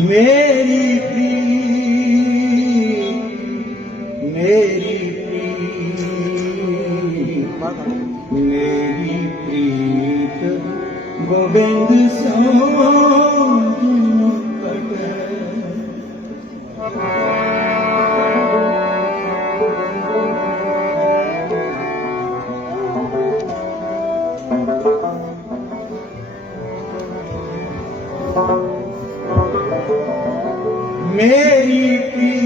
मेरी प्रीत मेरी प्रीत गोविंद मेरी प्रीत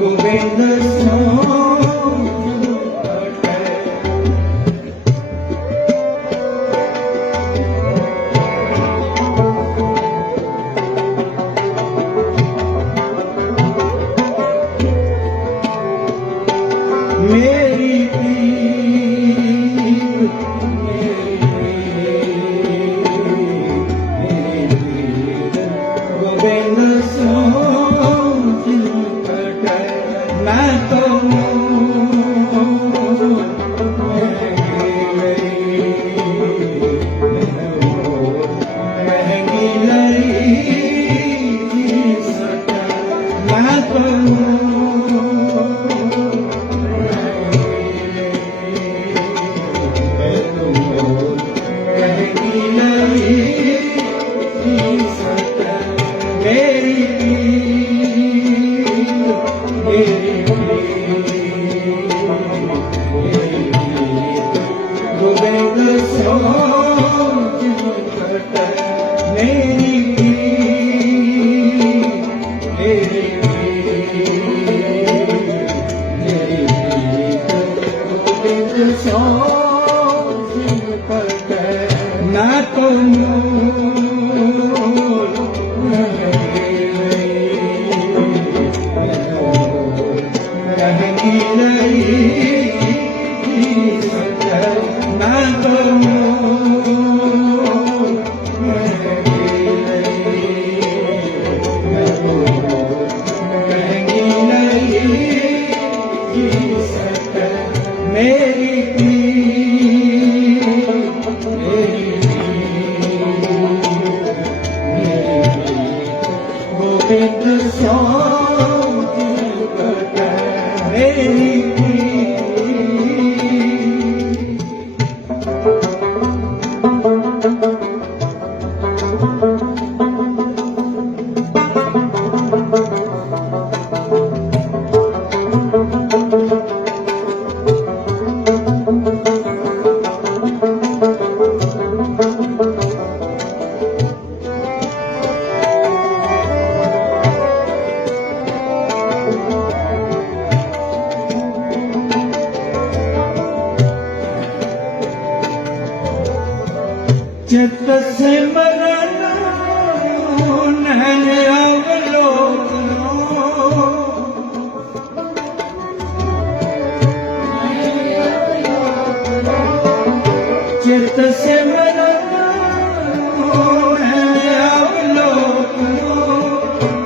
गोविंद मेरी चित्त से मरना नैन अवलोकनो चित्त से मरना नैन अवलोकनो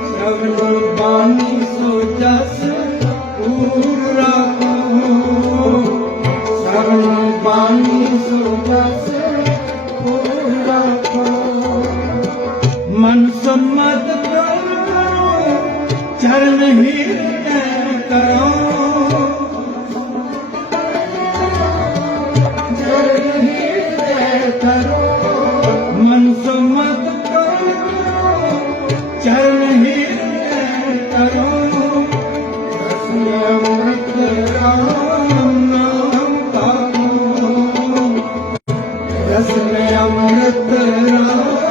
श्रवण बानी सो जस पूरा को श्रवण बानी सो जस मन सम्मत करो चरण हृदय करो चरण हृदय करो मन सम्मत करो चरण हृदय करो अमृत राम नाम का रस में अमृत राम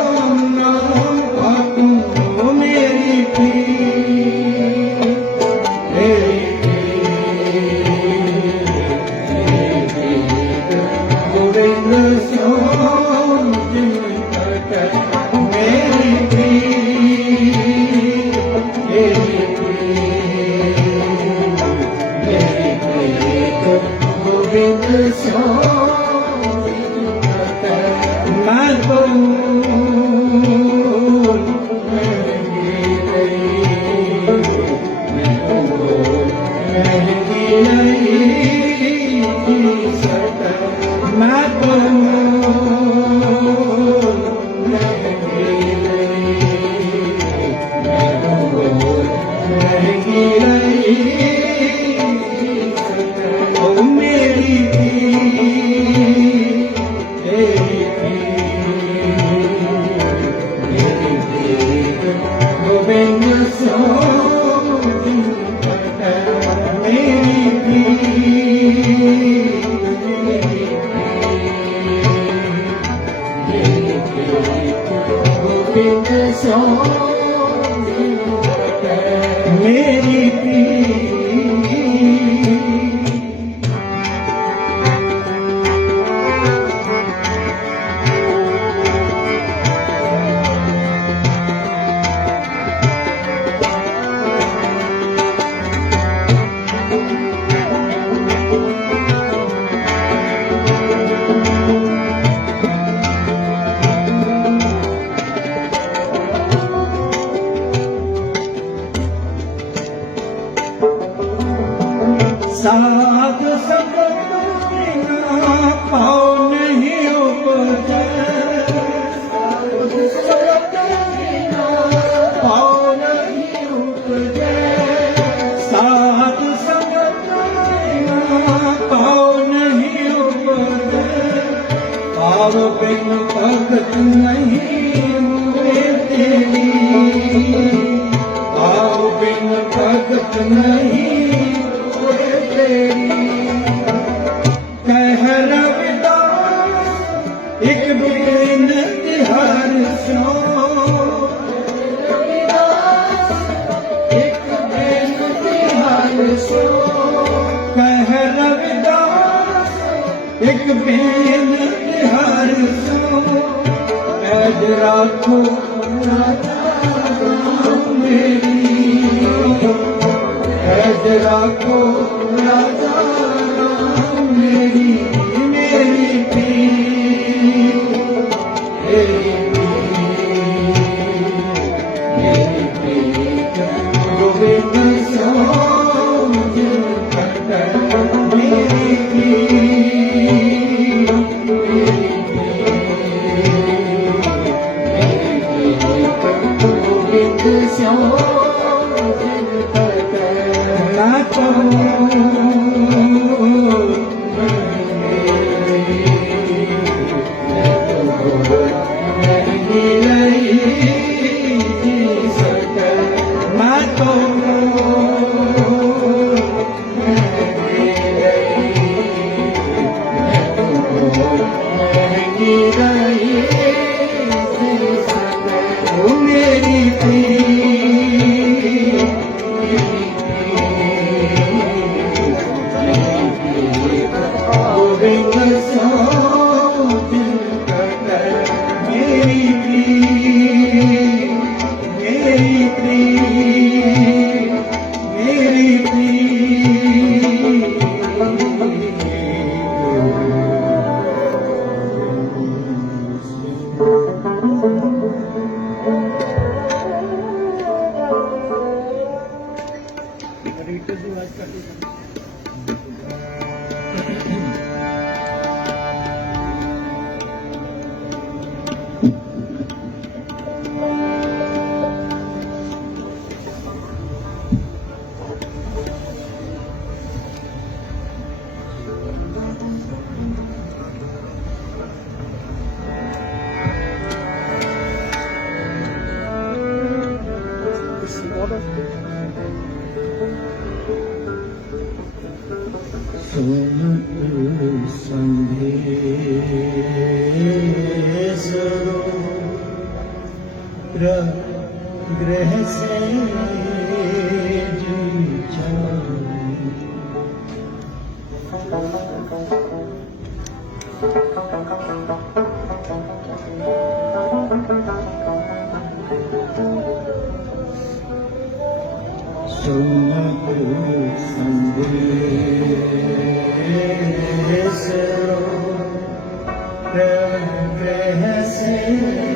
मेरी प्रीत साध संगत बिना पाओ नहीं उपजै साध संगत बिना पाओ नहीं उपजै साध संगत बिना पाओ नहीं उपजै पाव बिन भगत नहीं हुए तेरी पाव बिन भगत नहीं कह रविदास एक बेनती हर सो एक बेनती हर सो कह रविदास एक बेनती हर सो ऐज राखो मेरी ऐज राखो राजा मेरी मेरी प्रीत मेरी प्रीत गोविंद सोम मेरी प्रीत गोविंद सोम ग्रह से सुनत संदेश ग्रह से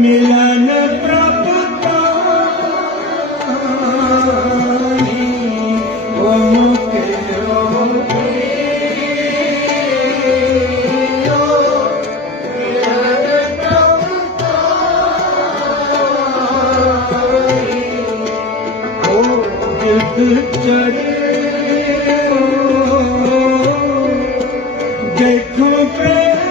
मिलन प्रभु चढ़े देखो प्रेम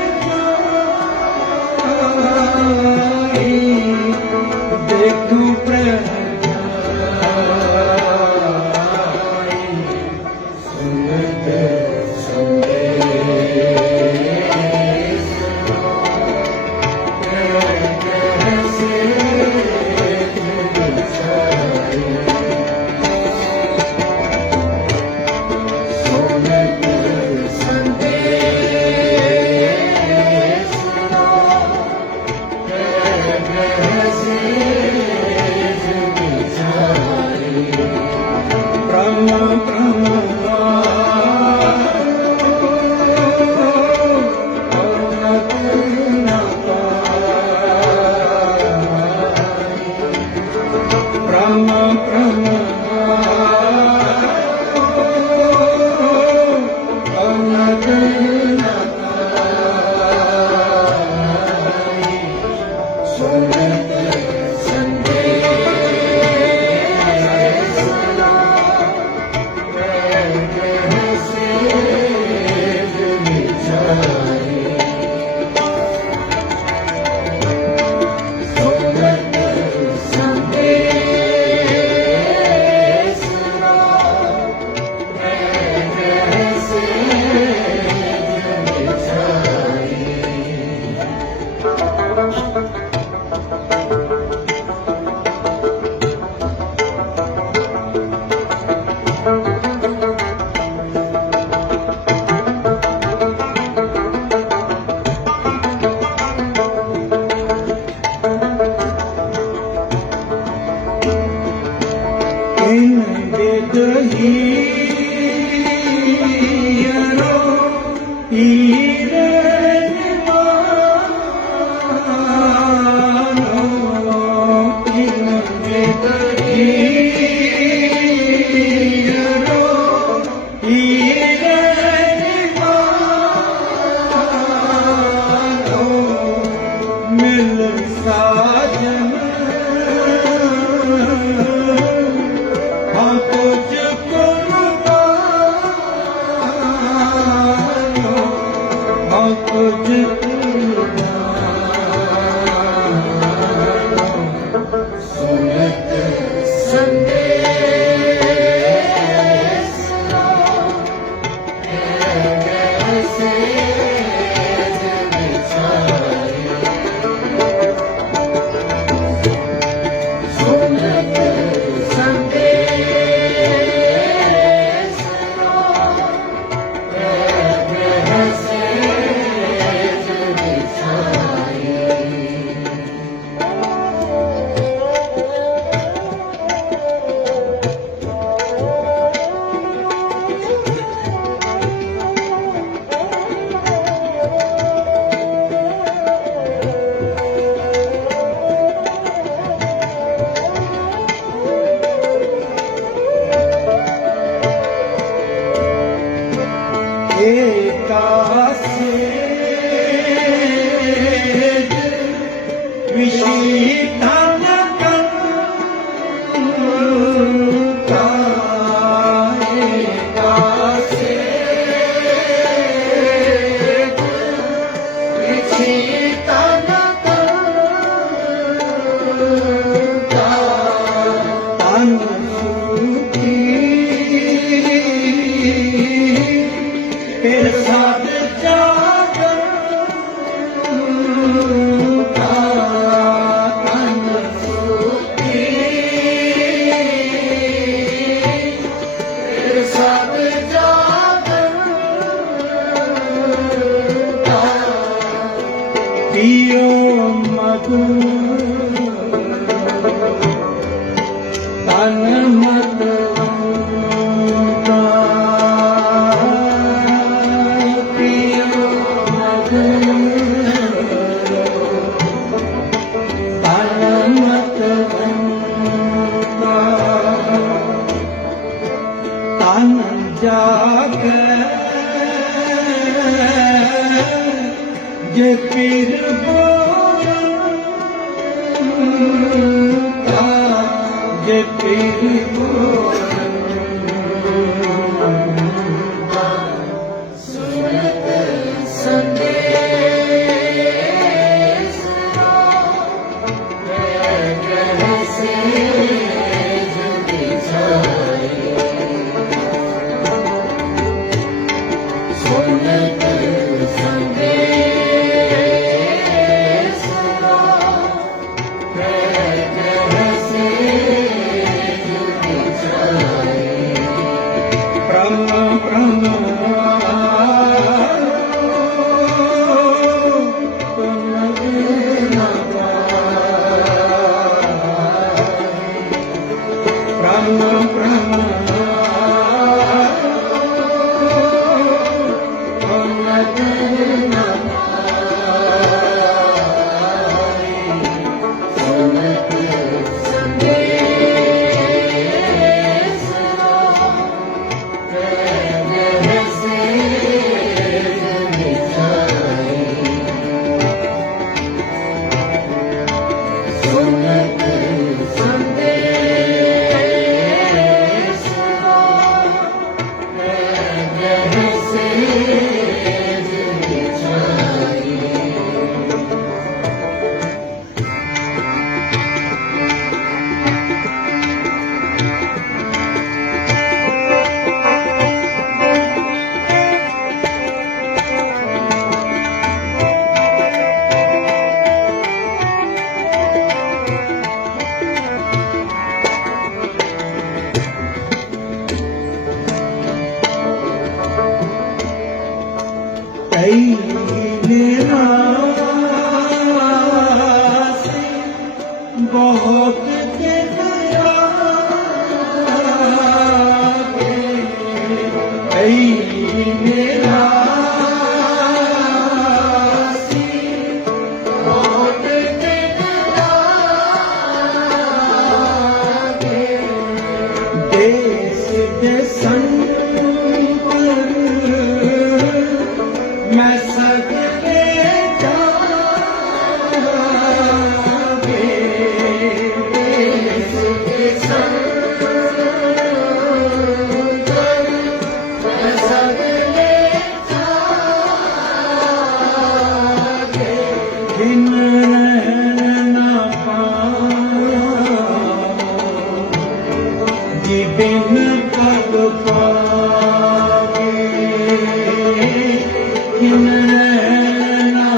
किन रहना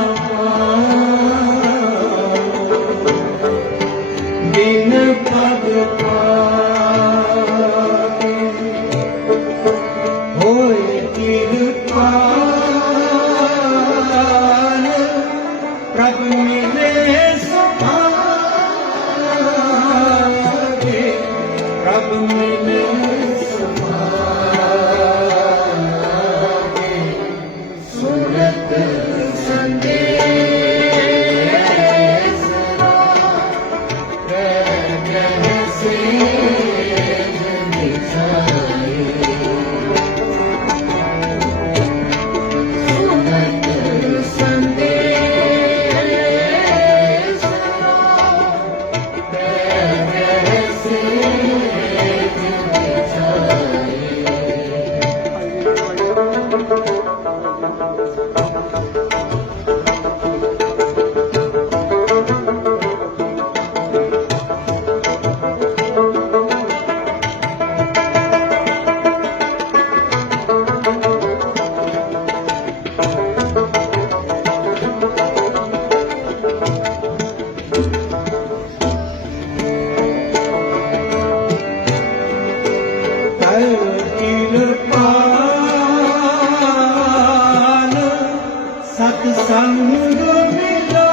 बिन पग पाके होए कृपाल प्रभ मिले समागे प्रभ मिले समागे सुनत संदेश ग्रह से निछाए सुनत संदेश ग्रह से कृपाल सत्संग मिलाया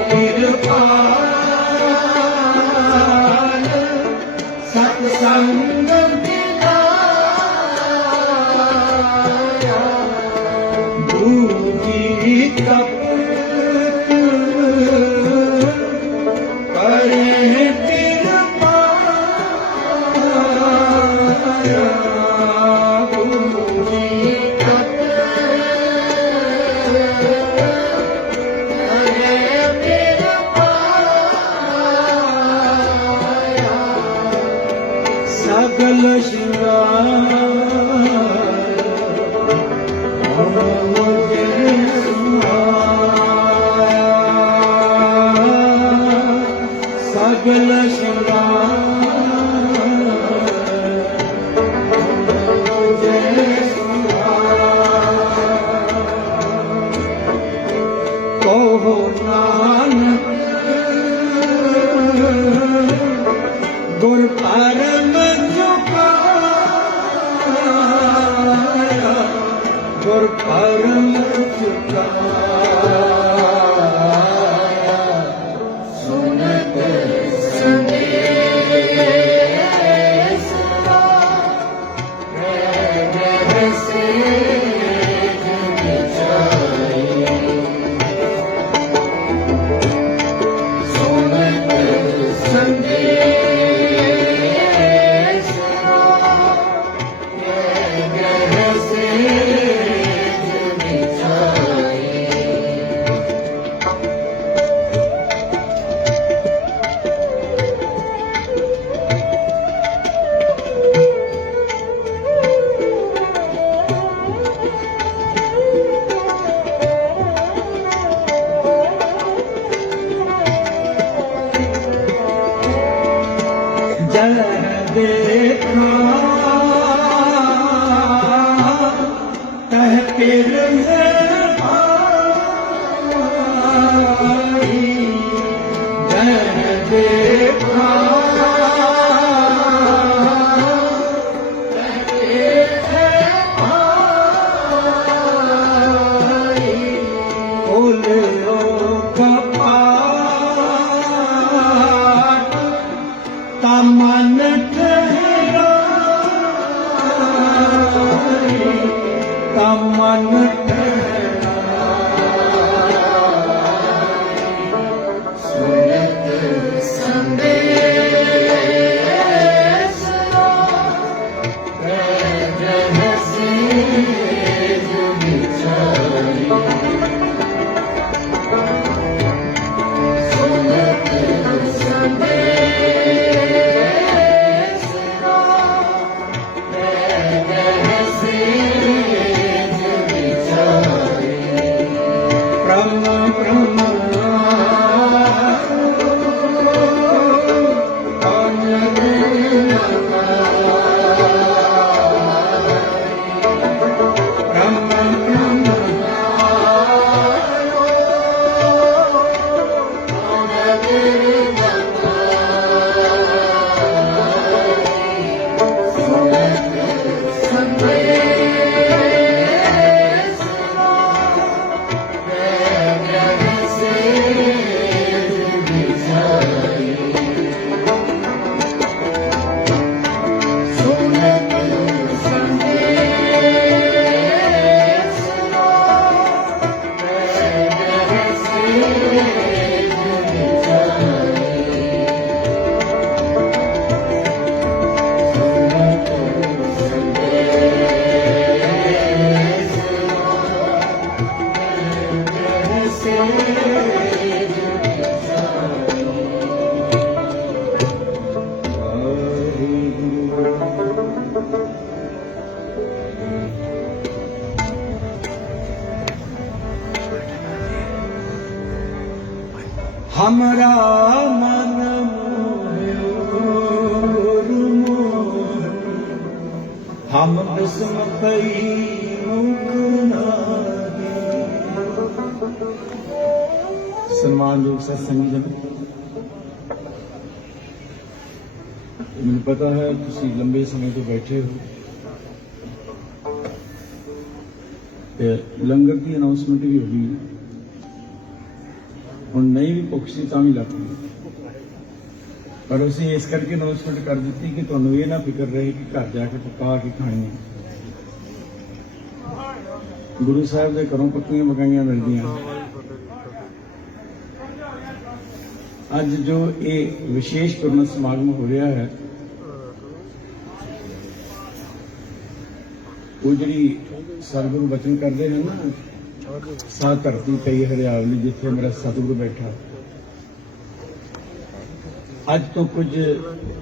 कृपाल सत्संग मिलाया दूजी तप सकल सकल कहो नानक गुर परम चुकाया गुर परम चुकाया सुनत संदेश ग्रह से सुनत संदेश ग्रह से जल देखा कह पिर भाई जल देखा कह पिर भाई खोलो कपाट मन ठहराए मन ठहराए सुनत संदेश ग्रह से सुनत संदेश ग्रह से हमरा मन मोहियो गुरमोहन हम बिस्म कई मुख नागे। सम्मानयोग सत्संगी जन, मैंने पता है तुसी लंबे समय तो बैठे हो ते लंगर की अनाउंसमेंट भी होगी हुण नहीं भी भुख सी तां भी लग गई, पर उसी इस करके अनाउंसमेंट कर दी कि तुहानूं ये ना फिक्र रहे कि घर जाके पका के खानी है। गुरु साहब के घरों पक्कियां पकाइयां मिलदियां। अज जो ये विशेष गुरमत समागम हो रहा है वो जी सतगुरु बचन करते हैं ना, सा धरती कई हरियावली जिथे मेरा सतगुरु बैठा। अज तो कुछ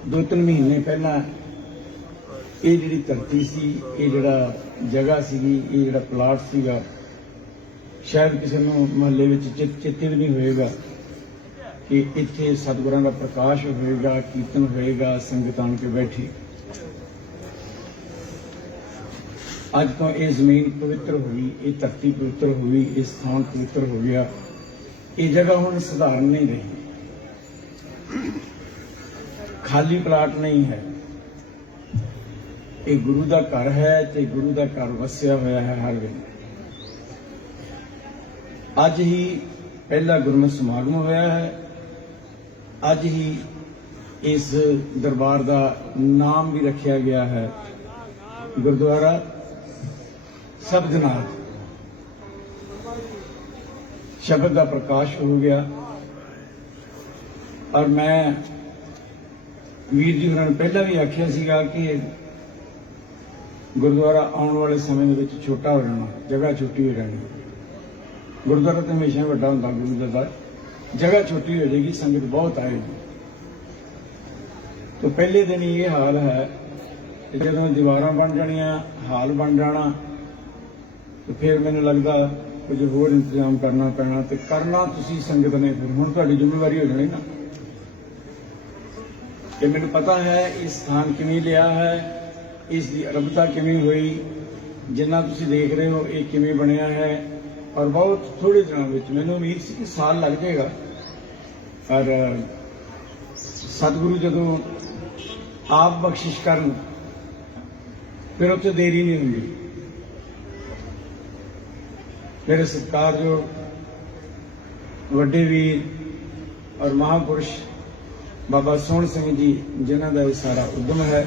2-3 महीने पहला ये जी धरती सी, ये जड़ा जगह सीगी, ये जड़ा प्लाट सीगा, शायद किसी को महल्ले में चेते भी नहीं होएगा कि इत्थे सतगुरां दा प्रकाश होएगा, कीर्तन होएगा, संगत आन के बैठी। अज तो ये जमीन पवित्र हुई, ये धरती पवित्र हुई, ये स्थान पवित्र हो गया। ये जगह हुण साधारण नहीं रही, खाली प्लाट नहीं है, ये गुरु का घर है ते गुरु का घर वसिया होया है हर वेले। अज ही पहला गुरमत समागम होया है, अज ही इस दरबार का नाम भी रखा गया है गुरुद्वारा शब्दनाथ। शब्द का प्रकाश हो गया। और मैं वीर जी होरां ने पहला भी आख्या सीगा कि गुरुद्वारा आने वाले समय में छोटा हो जाना, जगह छोटी हो जानी। गुरुद्वारा तो हमेशा बड़ा होंदा, गुरु दा दर, जगह छोटी हो जाएगी, संगत बहुत आएगी। तो पहले दिन ये हाल है कि जब दीवारां बन जानियां, हाल बन जाना, तो फिर मैंने लगता कुछ होर इंतजाम करना पैना, तो करना तुसी संगत ने, फिर हुण तुहाडी जिम्मेवारी हो जानी ना। कि मैंने पता है इस स्थान किवें लिया है, इसकी अरबता किवें हुई, जिन्ना तुसी देख रहे हो ये किवें बनिया है। और बहुत थोड़े दिनों में मैंने उम्मीद सी कि साल लग जाएगा, और सतगुरु जदों आप बख्शिश करन फिर उत्थे देरी नहीं होंगी। मेरे सत्कारयोग वड्डे वीर और महापुरुष बाबा सोहण सिंह जी, जिन्हां दा सारा उद्यम है,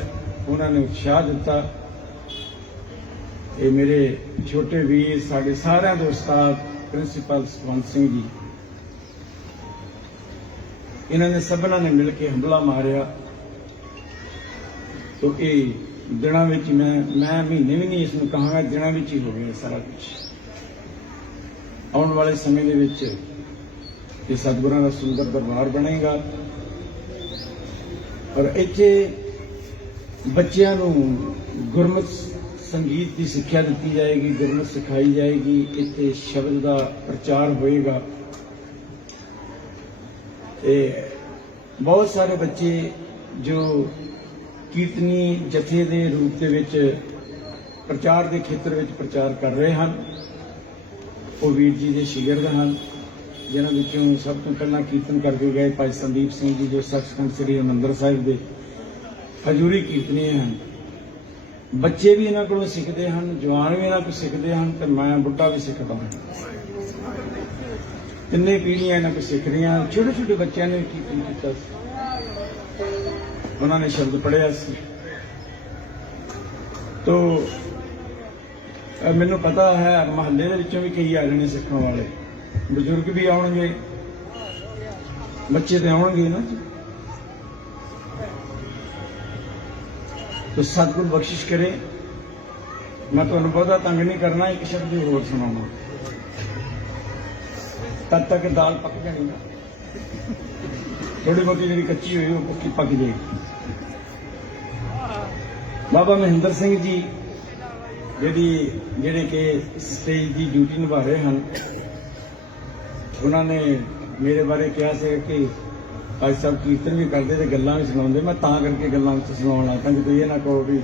उन्होंने उत्साह दिता। ये मेरे छोटे वीर, साढ़े सारे दे उस्ताद प्रिंसीपल सुखवंत सिंह जी, इन्होंने सबना ने मिलकर हमला मारिया। तो ये दिनों में मैं महीने भी नहीं इसमें कहांगा, दिनों में ही हो गया सारा कुछ। आने वाले समय के विच ये सतगुरां दा सुंदर दरबार बनेगा, और इत्थे बच्चियां नूं गुरमत संगीत की सिक्ख्या दी जाएगी, गुरमत सिखाई जाएगी, इत्थे शब्द का प्रचार होएगा। बहुत सारे बच्चे जो कीर्तनी जथे के रूप के विच प्रचार के खेत्र में प्रचार कर रहे हैं, वो वीर जी के शिगिरद हैं, जिन्हों विचों सब तो पहला कीर्तन करके गए भाई संदीप सिंह जी, जो सचखंड श्री हरिमंदर साहिब के हजूरी कीर्तनी हैं। बच्चे भी इन्हों को सीखते हैं, जवान भी इन्हों को सीखते हैं, तो मैं बुढ़ा भी सीखता हूँ। तिन्ने पीढ़ियां इन्हों को सीख रही हैं। छोटे छोटे बच्चों ने कीर्तन किया, उन्होंने शब्द पढ़िया सी। तो मैनू पता है महल्ले के विचों भी कई आ जाने सीखने वाले, बजुर्ग भी आउणगे, बच्चे तो आउणगे ना। तो सतगुरु बख्शिश करे। मैं तुहानूं बहुता तंग नहीं करना, एक शब्द होर सुणाउणा, तद तक दाल पक जानी ना, थोड़ी बहुती जी कच्ची हुई वो पक्की पक जाएगी। बाबा महेंद्र सिंह जी जिहड़े कि स्टेज की ड्यूटी निभा रहे हैं, उन्होंने मेरे बारे कहा से कि भाई साहब कीर्तन भी करते थे, गल्लां भी सुनाते। मैं तां करके गल्लां सुनाउण लग पिया कि तुसीं ये ना कहो भी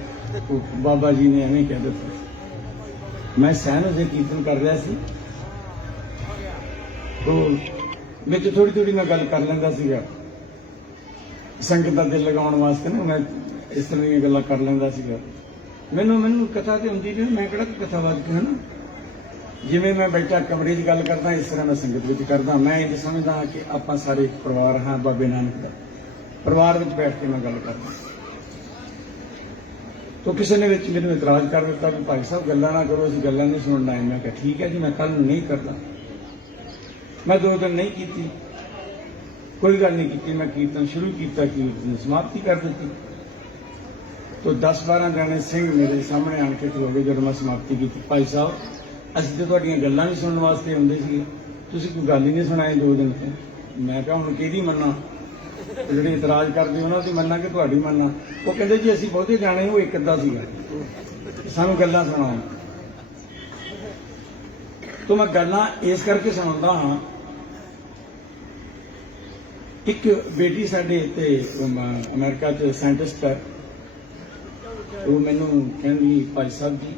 बाबा जी ने एवें कह दिता। मैं सहन से कीर्तन कर रहा सी, तो विच थोड़ी थोड़ी मैं गल कर लैंदा सीगा, संगत दा दिल लगाउण वास्ते ना मैं इस तरह दी गल्लां कर लैंदा सीगा। मैनू कथा तो आउंदी नहीं, मैं किहड़ा कथावाचक है ना। जिवें मैं बैठा कमरे 'च गल करदा, इस तरह मैं संगत विच करदा। मैं इंज समझदा हाँ कि आपां सारे एक परिवार हाँ, बाबे नानक दा परिवार विच बैठ के मैं गल करदा। तो किसी ने विच मैनूं इतराज कर दिता कि भाई साहब गल्लां ना करो, असीं गल्लां नहीं सुणन आए। मैं कहा ठीक है जी, मैं कल नहीं करदा। मैं 2 दिन नहीं कीती, कोई गल नहीं की। मैं कीर्तन शुरू किया, कीर्तन समाप्ति कर दी। तो 10-12 जाने सिंह मेरे सामने आन के खलो गए जब मैं समाप्ति की। भाई साहब असीं तो तुहाडीआं गल्लां भी सुनने वास्ते आउंदे सीगे, तुसीं कोई गल ही नहीं सुणाई 2 दिन तो। मैं कहा हुण किहदी मन्ना, जिहड़े इतराज करदे उन्हां दी मन्ना कि तुहाडी मन्ना। वो कहंदे जी असीं बहुते जाणे, वो एक अद्धा सीगा, सानूं गल्लां सुणाओ। तो मैं गल्लां इस करके सुणाउंदा हाँ, एक बेटी साडे इत्थे अमेरिका च साइंटिस्ट है, वो मैनूं कहंदी भाई साहब जी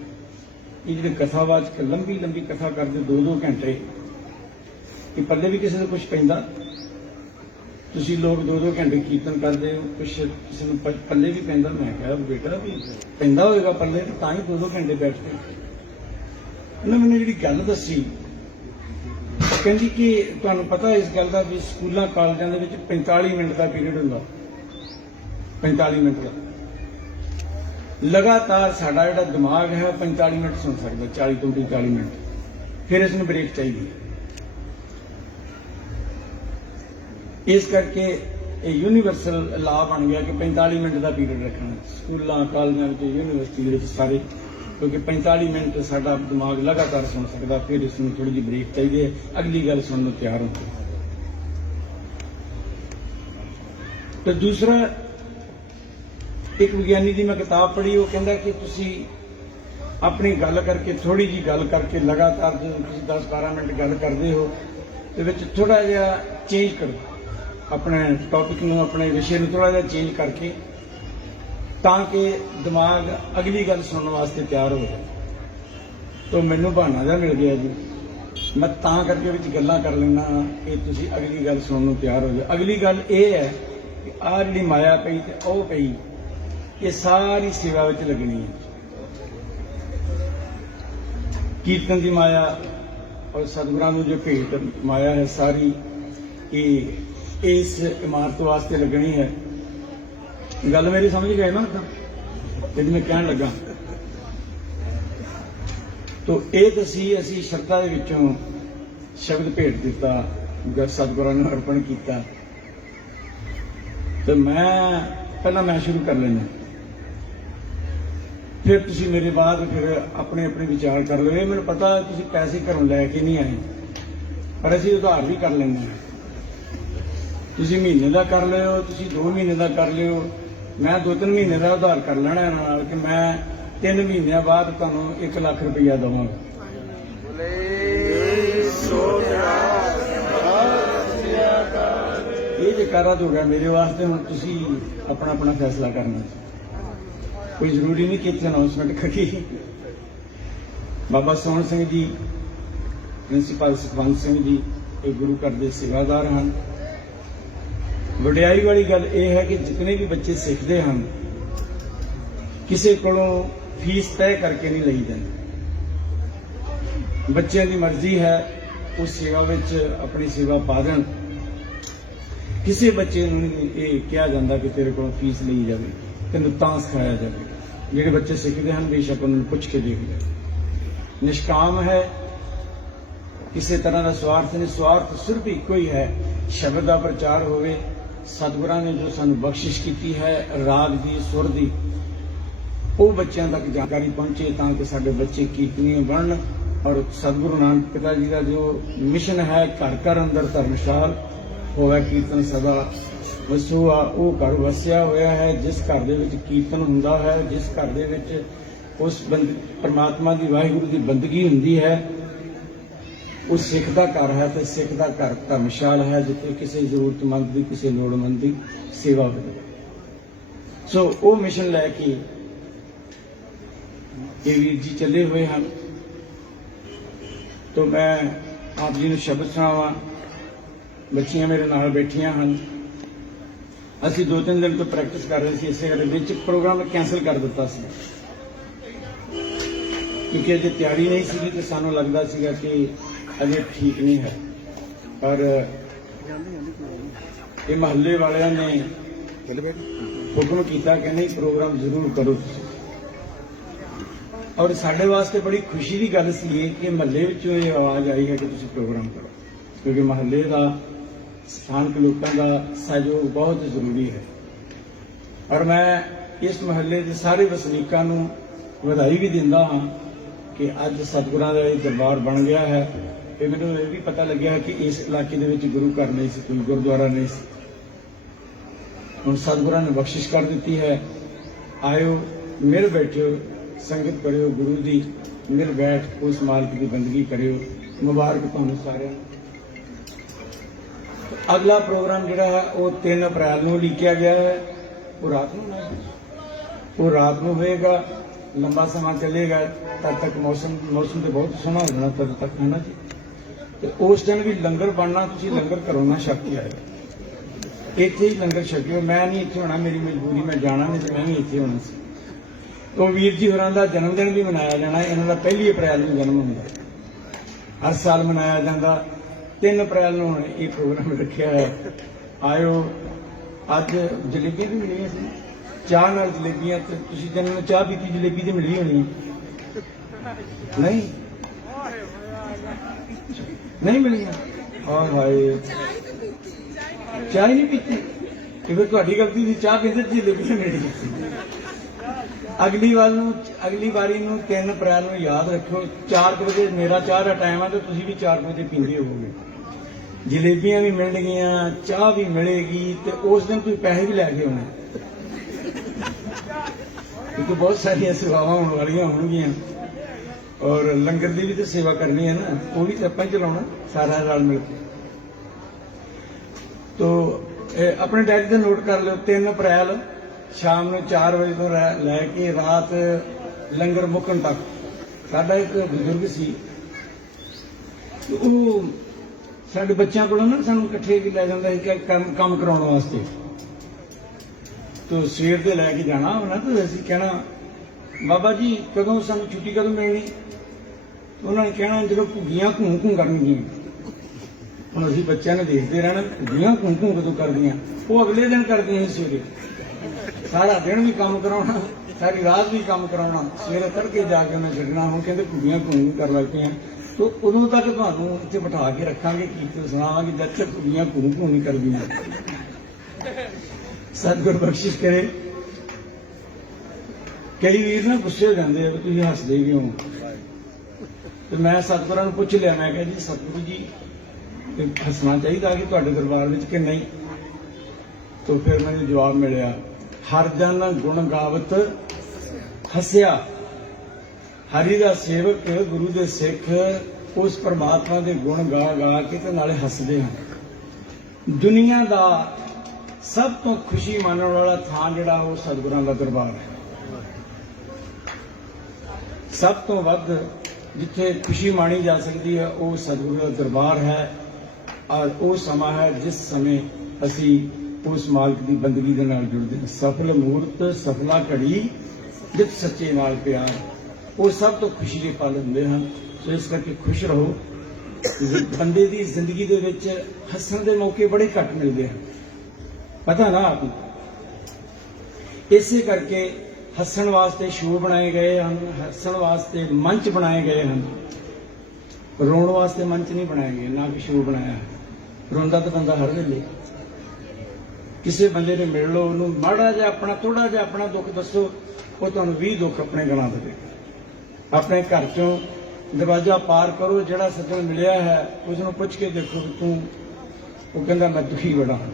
ये जिहड़े कथावाचक लंबी लंबी कथा करते 2-2 घंटे, ये पल्ले भी किसी को कुछ पैंदा? तुसीं लोग 2-2 घंटे कीर्तन करते हो, कुछ किसी नूं पल्ले भी पैंदा? मैं कहा बेटा भी पैंदा होएगा पल्ले, तां ही 2-2 घंटे बैठते। उन्होंने मैनूं जिहड़ी गल दसी, कहंदी कि तुहानूं पता इस गल दा भी स्कूलां कालजां दे विच 45 मिनट का पीरियड हुंदा, 45 मिनट का लगातार साडा जिहड़ा दिमाग है 45 मिनट सुन सकदा, 40 ਤੋਂ 45 मिनट, फिर इसमें ब्रेक चाहिए। इस करके यूनीवर्सल ला बन गया कि 45 मिनट का पीरियड रखना स्कूलों कॉलेजों यूनीवर्सिटी सारे, क्योंकि 45 मिनट साडा दिमाग लगातार सुन सकता, फिर इसमें थोड़ी जी ब्रेक चाहिए, अगली गल सुनने तैयार होती। तो दूसरा, एक विज्ञानी की मैं किताब पढ़ी, वो कहता कि तुसी अपनी गल करके थोड़ी जी गल करके लगातार जो 10-12 मिनट गल करते हो तो थोड़ा जिहा चेंज करो, अपने टॉपिक में अपने विषय में थोड़ा जिहा चेंज करके, ताकि दिमाग अगली गल सुनने वास्ते तैयार हो जाए। तो मैनूं बहाना जिहा मिल गया जी, मैं तां करके विच गल्लां कर लैंदा कि तुसी अगली गल सुनने तैयार हो जाए। अगली गल ये है कि आ जिहड़ी माया पई ते ओह पई, ये सारी सेवा विच लगनी है। कीर्तन की माया और सतगुरां नूं जो भेंट माया है सारी, ये इस इमारत वास्ते लगनी है। गल मेरी समझ गए ना? जी मैं कहण लगा, तो ये दसी असी श्रद्धा दे विचों शब्द भेंट दिता, सतगुरां नूं अर्पण किया। तो मैं पहला मैं शुरू कर लेना, फिर तुसी मेरे बाद फिर अपने अपने विचार कर लो। मैंने पता तुसी पैसे घरों लैके नहीं आए, पर असीं उधार भी कर लेंगे। तुसी महीने का कर लियो, तुसी 2 महीने का कर लियो, मैं 2-3 महीने का उधार कर लेना नाल कि मैं 3 महीनों बाद तुहानूं 1 लाख रुपया देवांगा। ये जकारा हो गया मेरे वास्ते। हुण तुसी अपना अपना फैसला करना, कोई जरूरी नहीं कि इत्थे अनाउंसमेंट करी। बाबा सोहण सिंह जी, प्रिंसीपल सतवंत सिंह जी, ये गुरु घर के सेवादार हैं। वडियाई वाली गल यह है कि जितने भी बच्चे सीखते हैं, किसी कोलों फीस तय करके नहीं लई जाती। बच्चों की मर्जी है उस सेवा में अपनी सेवा पा दें। किसी बच्चे ये कहा जाता कि तेरे को फीस ली जाए, तेन तां सिखाया जाए। ਜਿਹੜੇ ਬੱਚੇ ਸਿੱਖਦੇ ਹਨ ਬੇਸ਼ੱਕ ਉਹਨਾਂ ਨੂੰ ਪੁੱਛ ਕੇ ਦੇਖ ਲੈ। ਨਿਸ਼ਕਾਮ ਹੈ, ਕਿਸੇ ਤਰ੍ਹਾਂ ਦਾ ਸਵਾਰਥ ਨਹੀਂ। ਸਵਾਰਥ ਸਿਰਫ ਇੱਕੋ ਹੀ ਹੈ, ਸ਼ਬਦ ਦਾ ਪ੍ਰਚਾਰ ਹੋਵੇ। ਸਤਿਗੁਰਾਂ ਨੇ ਜੋ ਸਾਨੂੰ ਬਖਸ਼ਿਸ਼ ਕੀਤੀ ਹੈ ਰਾਗ ਦੀ, ਸੁਰ ਦੀ, ਉਹ ਬੱਚਿਆਂ ਤੱਕ ਜਾਣਕਾਰੀ ਪਹੁੰਚੇ ਤਾਂ ਕਿ ਸਾਡੇ ਬੱਚੇ ਕੀਰਤਨੀਏ ਬਣਨ। ਔਰ ਸਤਿਗੁਰੂ ਨਾਨਕ ਪਿਤਾ ਜੀ ਦਾ ਜੋ ਮਿਸ਼ਨ ਹੈ, ਘਰ ਘਰ ਅੰਦਰ ਧਰਮਸ਼ਾਲ ਹੋਵੇ, ਕੀਰਤਨ ਸਭਾ वसू आ, वो घर वसिया होया है। जिस घर दे विच कीर्तन हुंदा है, जिस घर दे विच उस परमात्मा की वाहिगुरू की बंदगी हुंदी है, वो सिख का घर है, तो सिख का घर धर्मशाला है जिथे किसी जरूरतमंद की, किसी लोड़मंद की सेवा हो। सो वो मिशन लैके ये वीर जी चले हुए हैं। तो मैं आप जी ने शब्द सुनावा, बच्चियां मेरे नाल बैठियां हैं। असी 2-3 दिन तो प्रैक्टिस कर रहे थे, इसे विच प्रोग्राम कैंसल कर दिता सी क्योंकि अजे तैयारी नहीं सी, तो सानू लगता सीगा कि अजे ठीक नहीं है। पर ये महल्ले वालियां ने हुक्म किया कि नहीं, प्रोग्राम जरूर करो तुसीं। और साडे वास्ते बड़ी खुशी की गल सी कि महल्ले विचों ये आवाज़ आई है कि तुसीं प्रोग्राम करो, क्योंकि महल्ले का स्थानक लोगों का सहयोग बहुत जरूरी है। और मैं इस महल्ले के सारे वसनीकों नूं बधाई भी दिंदा हाँ कि अज सतगुरां दा दरबार बन गया है। फिर मैनूं ये भी पता लग्या कि इस इलाके दे विच गुरु घर नहीं सी, कोई गुरुद्वारा नहीं सी। हुण सतगुरां ने बख्शिश कर दी है। आयो मिल बैठो, संगत करियो गुरु दी, मिल बैठ उस मालिक की बंदगी करियो। मुबारक तुहानूं सारिआं नूं। अगला प्रोग्राम जिहड़ा है वो 3 अप्रैल को लिखिया गया है। वो रात को होएगा, लंबा समा चलेगा, तब तक मौसम तो बहुत सोहना हो जाना तब तक, है ना जी। तो उस दिन भी लंगर बनना, तुसीं लंगर घरों ना छक के आए, इत्थे ही लंगर छकियो। मैं नहीं इत्थे होना, मेरी मजबूरी, मैं जाना नहीं तो मैं भी इत्थे होना सी। तो वीर जी होरां दा जन्मदिन भी मनाया जाना। इन्हां दा 1 अप्रैल को जन्म हुंदा, हर साल मनाया जाता। 3 अप्रैल को ये प्रोग्राम रखा है। आयो, अज जलेबियां भी मिलियां सी, चाह नाल जलेबियां। तो तुसीं जिन्होंने चाह पीती जलेबी तो मिली होनी नहीं, नहीं मिलियां। हाय हाय, चाह ही नहीं पीती, तो फिर तुहाडी गलती थी। चाह पीते जलेबियां मिली। अगली बारी 3 अप्रैल को याद रखो, 4 बजे मेरा चाह का टाइम है, तो तुसीं भी 4 बजे पींदे होवोगे। जलेबियां भी मिलणगियां, चाह भी मिलेगी, तो उस दिन तुसीं पैसे भी लैके आउणे, क्योंकि बहुत सारिया सेवावां होने वालियां होणगियां। और लंगर की भी तो सेवा करनी है ना, वो भी तो आपां ही चलाउणा सारा रल मिल के। तो अपने डायरी से नोट कर लो, 3 अप्रैल शाम को 4 बजे तो लैके रात लंगर मुकन तक। साडा एक बजुर्ग सी, वो साडे बच्चों को ना सानू इकट्ठे लै जांदा सी काम कराउण वास्ते। तो सवेर से लैके जाना होना, तो असीं कहना बाबा जी कदों सानू छुट्टी कदों मिलनी? तो उन्होंने कहना जो घुग्गियां घूं घूं करनगियां। हुण असीं बच्चों ने देखते रहना, घुग्गियां घूं घूं कदों करदियां? वो अगले दिन करदियां सी सवेरे। सारा दिन भी काम कराउणा, सारी रात भी काम कराउणा, सवेरे तड़के जाके उन्हें छड्डना। हुण कहंदे घुग्गियां घूं घूं कर लग पईआं। तो उदों तक तुहानूं इत्थे बिठा के रखांगे, कीर्तन सुणावांगे जद तक घुग्गियां घूं घूं नहीं करदियां। सतगुर बख्शिश करे। कई वीर ना गुस्से हो जाते हैं, तुसीं हसदे क्यों? तो मैं सतगुरां नूं पुछ लिया, मैं कहा जी सतगुरु जी हसना चाहिए कि तुहाडे दरबार विच कि नहीं? तो फिर मैंने जवाब मिलिया, हर जन गुण गावत हसिया। हरि दा सेवक गुरु दे सिख उस परमात्मा दे गुण गा गा के ते नाले हसदे हैं। दुनिया दा सब तो खुशी मानने वाला थां जिहड़ा वो सतगुरां दा दरबार है। सब तो वध जिथे खुशी माणी जा सकती है वो सतगुरु का दरबार है। और वो समा है जिस समय असी उस मालिक की बंदगी दे नाल जुड़ते हैं। सफल मूर्त सफला घड़ी जित सच्चे नाल प्यार, वो सब तो खुशी के पल होंदे हैं। सो इस करके खुश रहो। बंदे की जिंदगी दे विच हसन के मौके बड़े घट मिलते हैं, पता ना आपको। इसे करके हसन वास्ते शो बनाए गए हैं, हसन वास्ते मंच बनाए गए हैं, रोण वास्ते मंच नहीं बनाए गए, ना कि शो बनाया है। रोंदा तो बंदा हर वेले, किसी बंदे ने मिल लो, उन्होंने माड़ा जिहा अपना थोड़ा जिहा अपना दुख दसो, वो तुहानूं 20 दुख अपने गिना देवे। अपने घर चों दरवाजा पार करो, जिहड़ा सज्जन मिलिया है उसनों पुछ के देखो कि तू, वो कहंदा मैं दुखी बड़ा हां।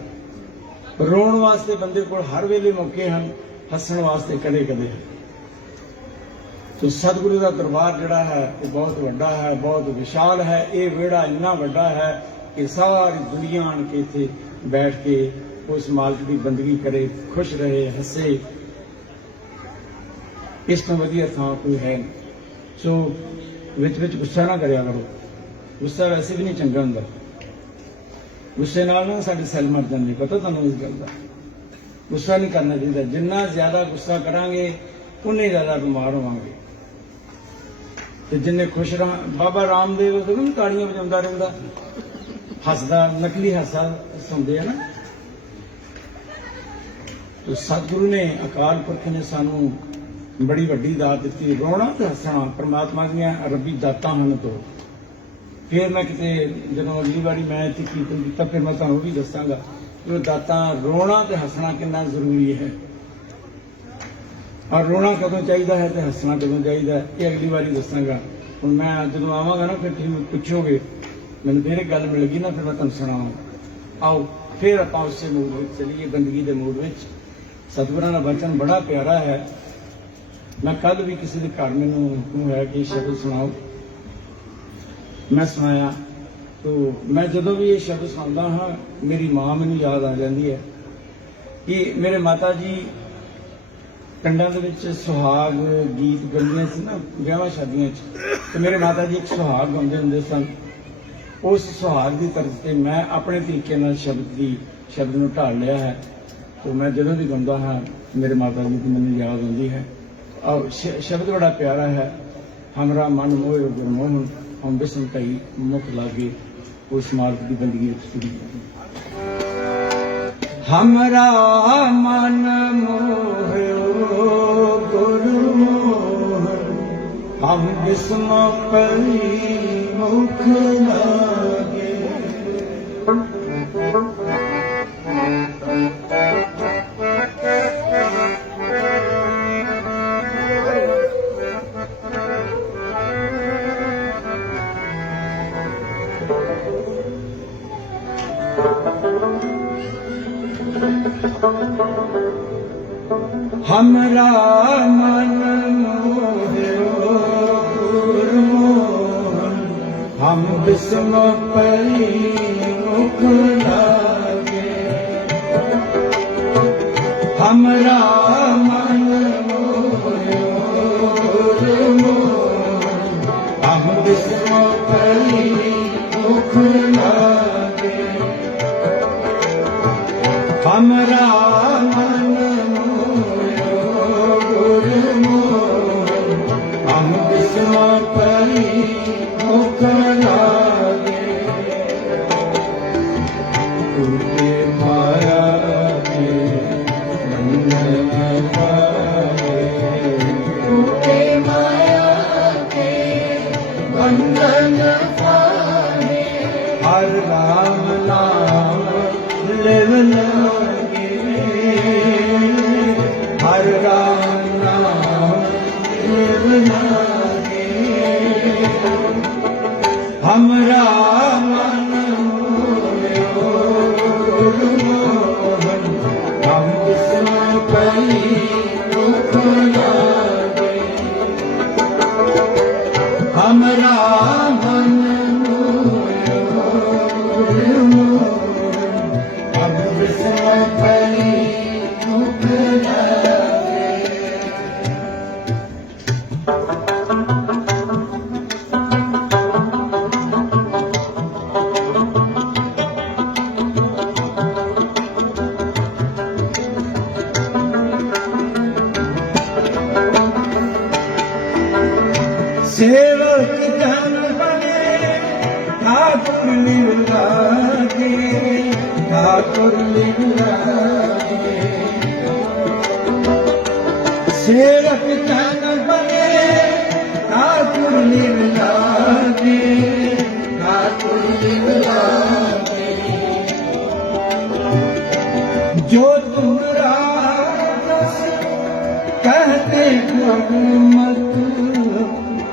रोण वास्ते बंदे कोल हर वेले मौके हैं, हसन वास्ते कदे कदे। तो सतगुरु का दरबार जिहड़ा है ये बहुत वड्डा है, बहुत विशाल है। ये विहड़ा इन्ना वड्डा है कि सारी दुनिया आन के इत्थे बैठ के उस मालिक की बंदगी करे, खुश रहे, हसे। इस तो वधिया थां कोई है नहीं। सो विच गुस्सा ना करिया करो, गुस्सा वैसे भी नहीं चंगा हुंदा। गुस्से नाल ना साडी सैल मर जांदी, पता तुहानूं इस गल दा। गुस्सा नहीं करना चाहिए। जिन्ना ज्यादा गुस्सा करांगे उन्ने ज्यादा बीमार होवांगे। ते जिन्ने खुश रह, बाबा रामदेव भी ताड़ियां बजाउंदा रहिंदा, हसदा, नकली हासा सुनदे है ना। तो सतगुरु ने, अकाल पुरख ने सानू बड़ी वड्डी दात दित्ती। रोना ते हसना परमात्मा दीआं रब्बी दातां हन। तो फिर मैं किते जदों अगली बारी मैं इत्थे कीर्तन कीता फिर मैं तुहानूं भी दस्सांगा कि दातां रोना ते हसना कितना जरूरी है, और रोना कदों चाहिए है तो हसना कदों चाहिए, ये अगली बारी दसांगा। हुण मैं जदों आवांगा ना फिर तुसीं पुछोगे, मैनूं फिर एक गल मिल गई ना, फिर मैं तुहानूं सुणावांगा। आओ फिर आपां उसे मूड विच चलीए, बंदगी के मूड विच। सतगुरां दा वचन बड़ा प्यारा है। मैं कल भी किसी के घर मैनूं हुक्म होया कि शब्द सुणाओ, मैं सुनाया। तो मैं जदों भी ये शब्द सुनांदा हाँ मेरी माँ मैनूं याद आ जाती है कि मेरे माता जी पिंडां दे विच सुहाग गीत गाउंदियां सी ना, विआहां शादियां च। ते मेरे माता जी एक सुहाग गाउंदे हुंदे सन। उस सुहाग की तर्ज ते मैं अपने तरीके नाल शब्द नूं ढाल लिया है। तो मैं जदों भी गाउंदा हाँ मेरे माता जी की मैनूं याद आउंदी है। और शब्द बड़ा प्यारा है। हमरा मन मोहे गुरमोहन, हम बिस्म ढाई मुख लागे, उस मार्ग की बंदगी विच तुरी। हमरा मन मोहयो गुरमोहन, हम बिस्म ढाई मुख लागे। हमरा मन मोहयो गुरमोहन, हम बिस्म ढाई मुख लागे। हमरा मन मोहयो गुरमोहन, हम बिस्म ढाई मुख लागे। हमरा मन मोहयो गुरमोहन, हम बिस्म ढाई मुख लागे। टूटे माया के बंधन पाए, टूटे माया के बंधन पाए। हर राम नाम लिव लागे, हर राम नाम लिव लागे। हमरा मन मोहयो गुरमोहन, हम बिस्म ढाई मुख लागे। हमरा मन मोहयो गुरमोहन, हम बिस्म ढाई मुख लागे। सेवक धन बने ठाकुर लिव लागे, ठाकुर लिव लागे। सेवक धन बने ठाकुर लिव लागे, ठाकुर लिव लागे। जो तुमरा कहते गुरमत,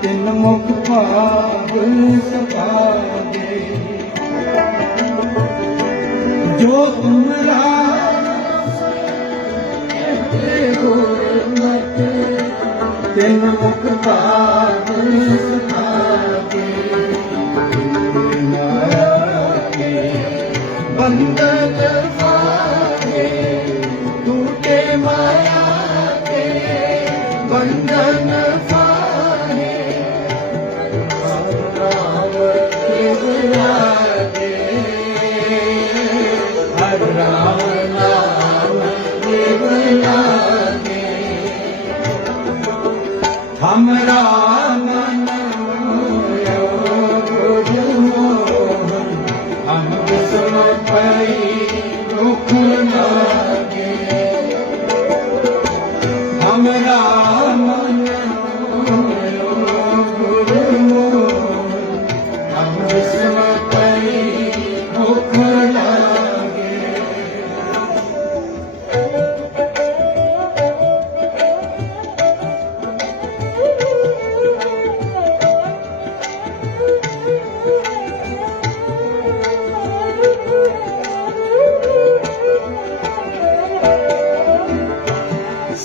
तिन मुख भाग सभागे। जो तुमरा कहते गुरमत, ਤਿਨ ਮੁਖ ਭਾਗ ਸੁਖਾਗੇ ਮਾਇਆ ਕੇ ਬੰਧਨ ਫਾੜੇ ਟੂਟੇ ਮਾਇਆ के बंधन फाड़े राम शिव लागे हर राम नाम शिव लागे हमरा मन मोयो गुरु मोहन हम विष्णु पई दुख लागे हमरा मन मोयो गुरु मोहन हम विष्णु पई दुख लागे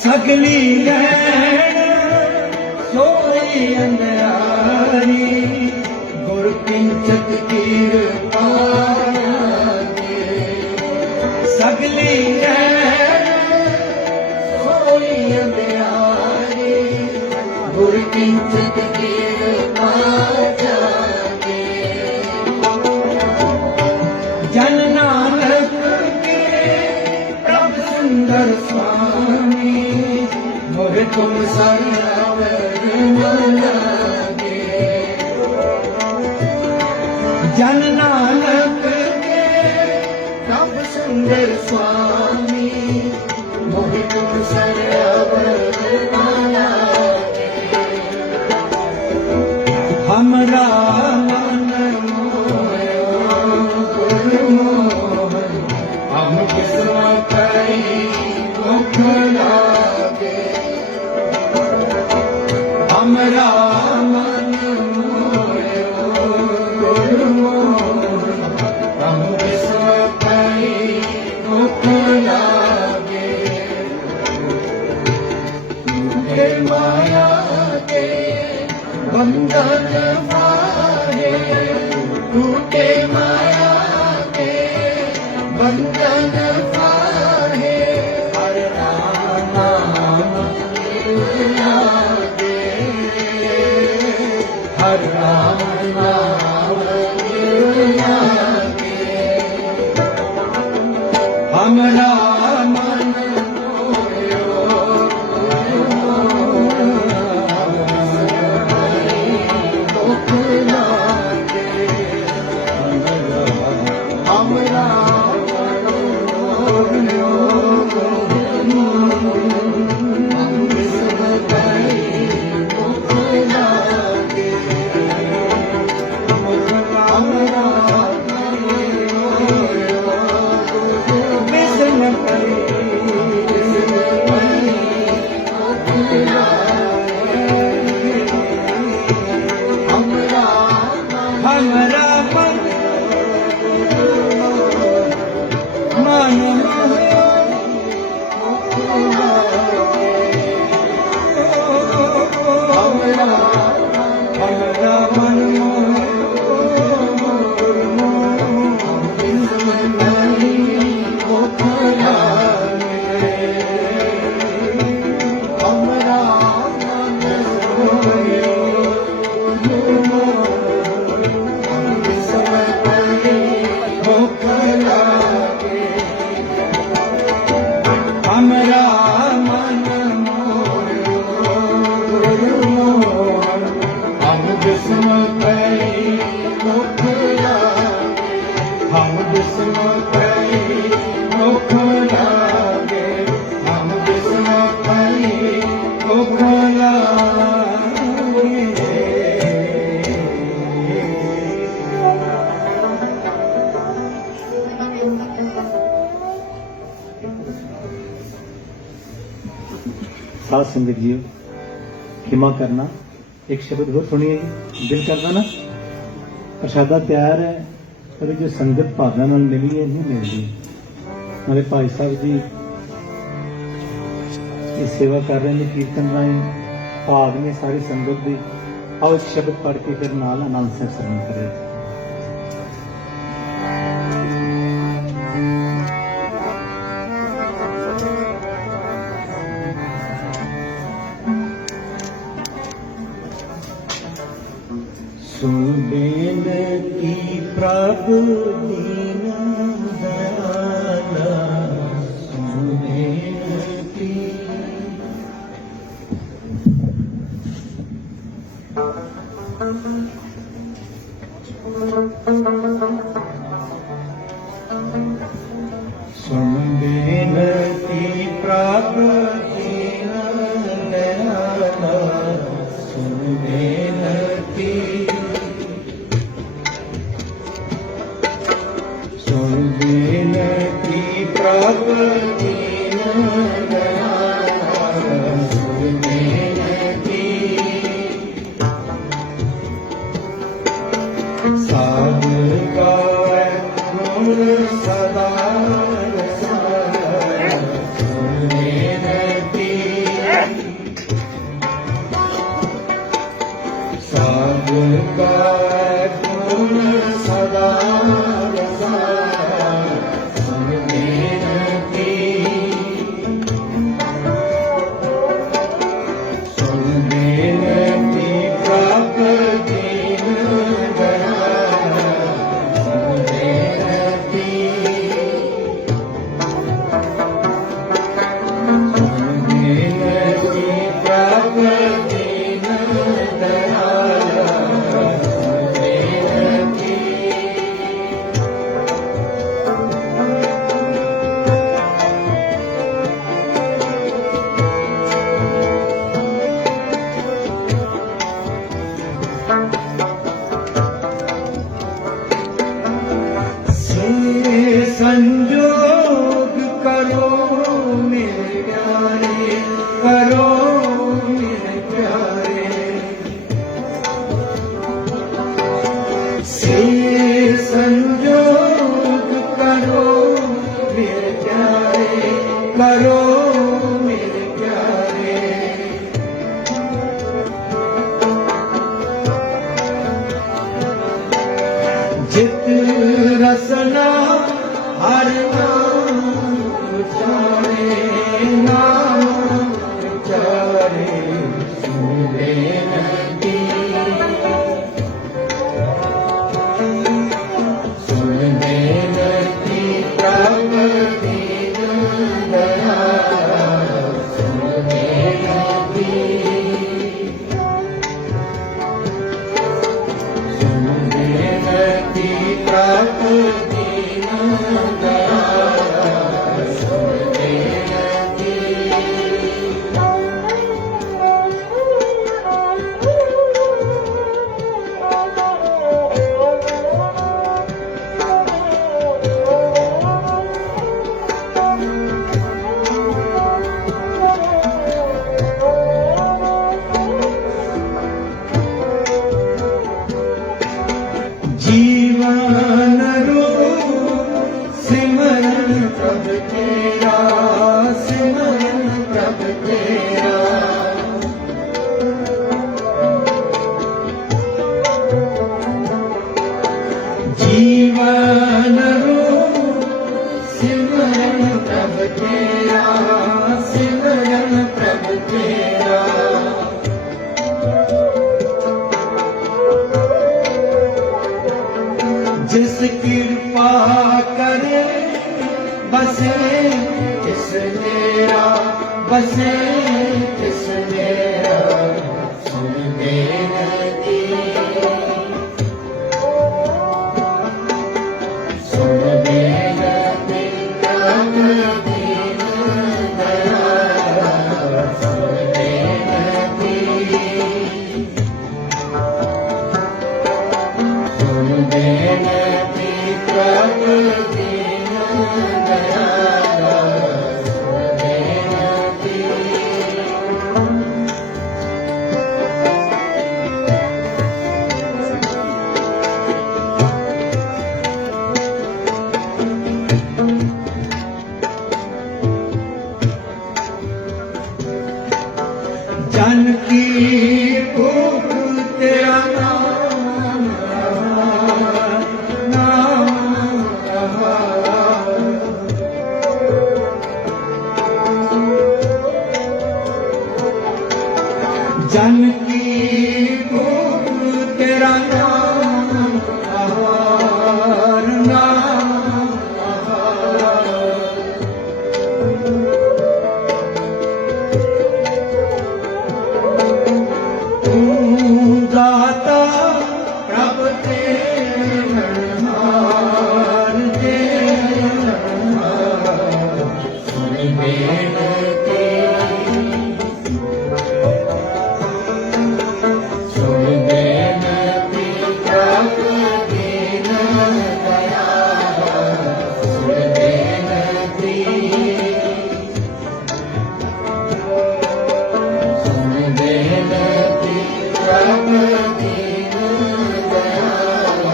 सगली रैन सोई अंधारी गुर किंचक कीर पागे सगली रैन सोई अंधारी गुर किंचक कीर पागे जन नानक के प्रभ सुंदर स्वामी मोरे तुम सरवर न लागे जन नानक के प्रभ सुंदर स्वामी मोरे तुम सरवर न लागे हमरा मन मोयो गुरु मोहन हम किस्म कई दुख लागे हमरा मन मोयो गुरु मोहन हम विष्णु पई दुख लागे हे माया के बंधन फाड़े टूटे माया के बंधन फाड़े हर राम नाम लागे हर राम नाम लागे हमरा मन मोयो दुख लागे हमरा हमरा मन साथ संगत जी क्षमा करना। एक शब्द हो सुनिए जी, दिल करना ना प्रसादा तैयार है पर जो संगत भावना नाल मिली है नहीं मिलती। हमारे भाई साहब जी ये सेवा कर रहे हैं कीर्तन राय भाग ने सारी संगत दे। आओ एक शब्द पढ़ के फिर नाल आनंद ਸਾਹਿਬ ਸਰਵਣ करें। सुबेनती प्रभु दीन दयाला, सुबेनती सुबेनती प्रभु दीन दयाला, सुबेनती सुबेनती प्रभु दीन दयाला, सुबेनती साध गाए गुण सदा रसाया, सुबेनती साध गाए गुण सदा रसाया, सुबेनती सुबेनती प्रभु दीन दयाला, सुबेनती सुबेनती प्रभु दीन दयाला, सुबेनती से संजोग करो मेरे प्यारे, करो मेरे प्यारे, से संजोग करो मेरे प्यारे, करो मेरे प्यारे, जित रसना हर नाम उचारे, नाम उचारे, सुबेनती सुबेनती प्रभु दीन दयाला, सुबेनती सुबेनती प्रभु दीन दयाला, सुबेनती जीवन रूप सिमरन प्रभु तेरा, सिमरन प्रभु तेरा, जीवन रूप सिमरन प्रभु तेरा, सिमरन प्रभु तेरा, जिस कृपा करे बसे तिस मेरा, बसे तिस मेरा, सुबेनती सुबेनती प्रभु दीन दयाला, सुबेनती सुबेनती प्रभु दीन दयाला, सुबेनती की भूख तेरा नाम आहार, नाम आहार। तू दाता प्रभ तेरे मनहार, तेरे मनहार। सुन बेनती, सुन बेनती प्रभ दीन दयाल। सुन बेनती, सुन बेनती प्रभ दीन दयाल।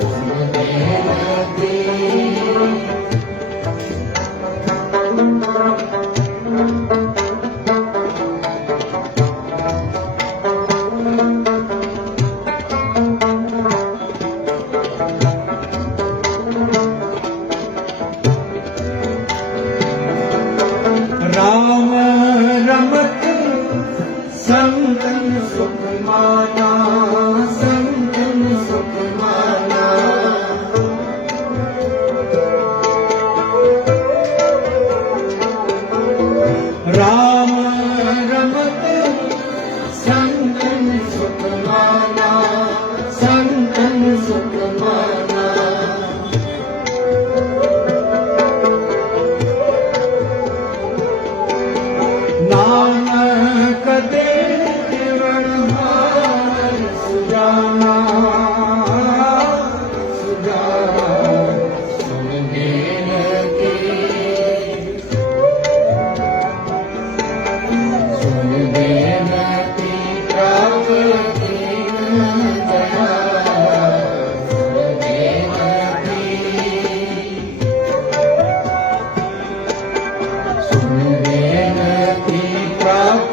सुन बेनती। राम रमत संतन सुख माना, संतन सुख माना। राम रमत संतन सुख माना, संतन सुख माना। नानक दे वरहार सुजाना, सुजाना। सुन बेनती, सुन बेनती प्रभ दीन दयाल। सुन बेनती, सुन बेनती प्रभ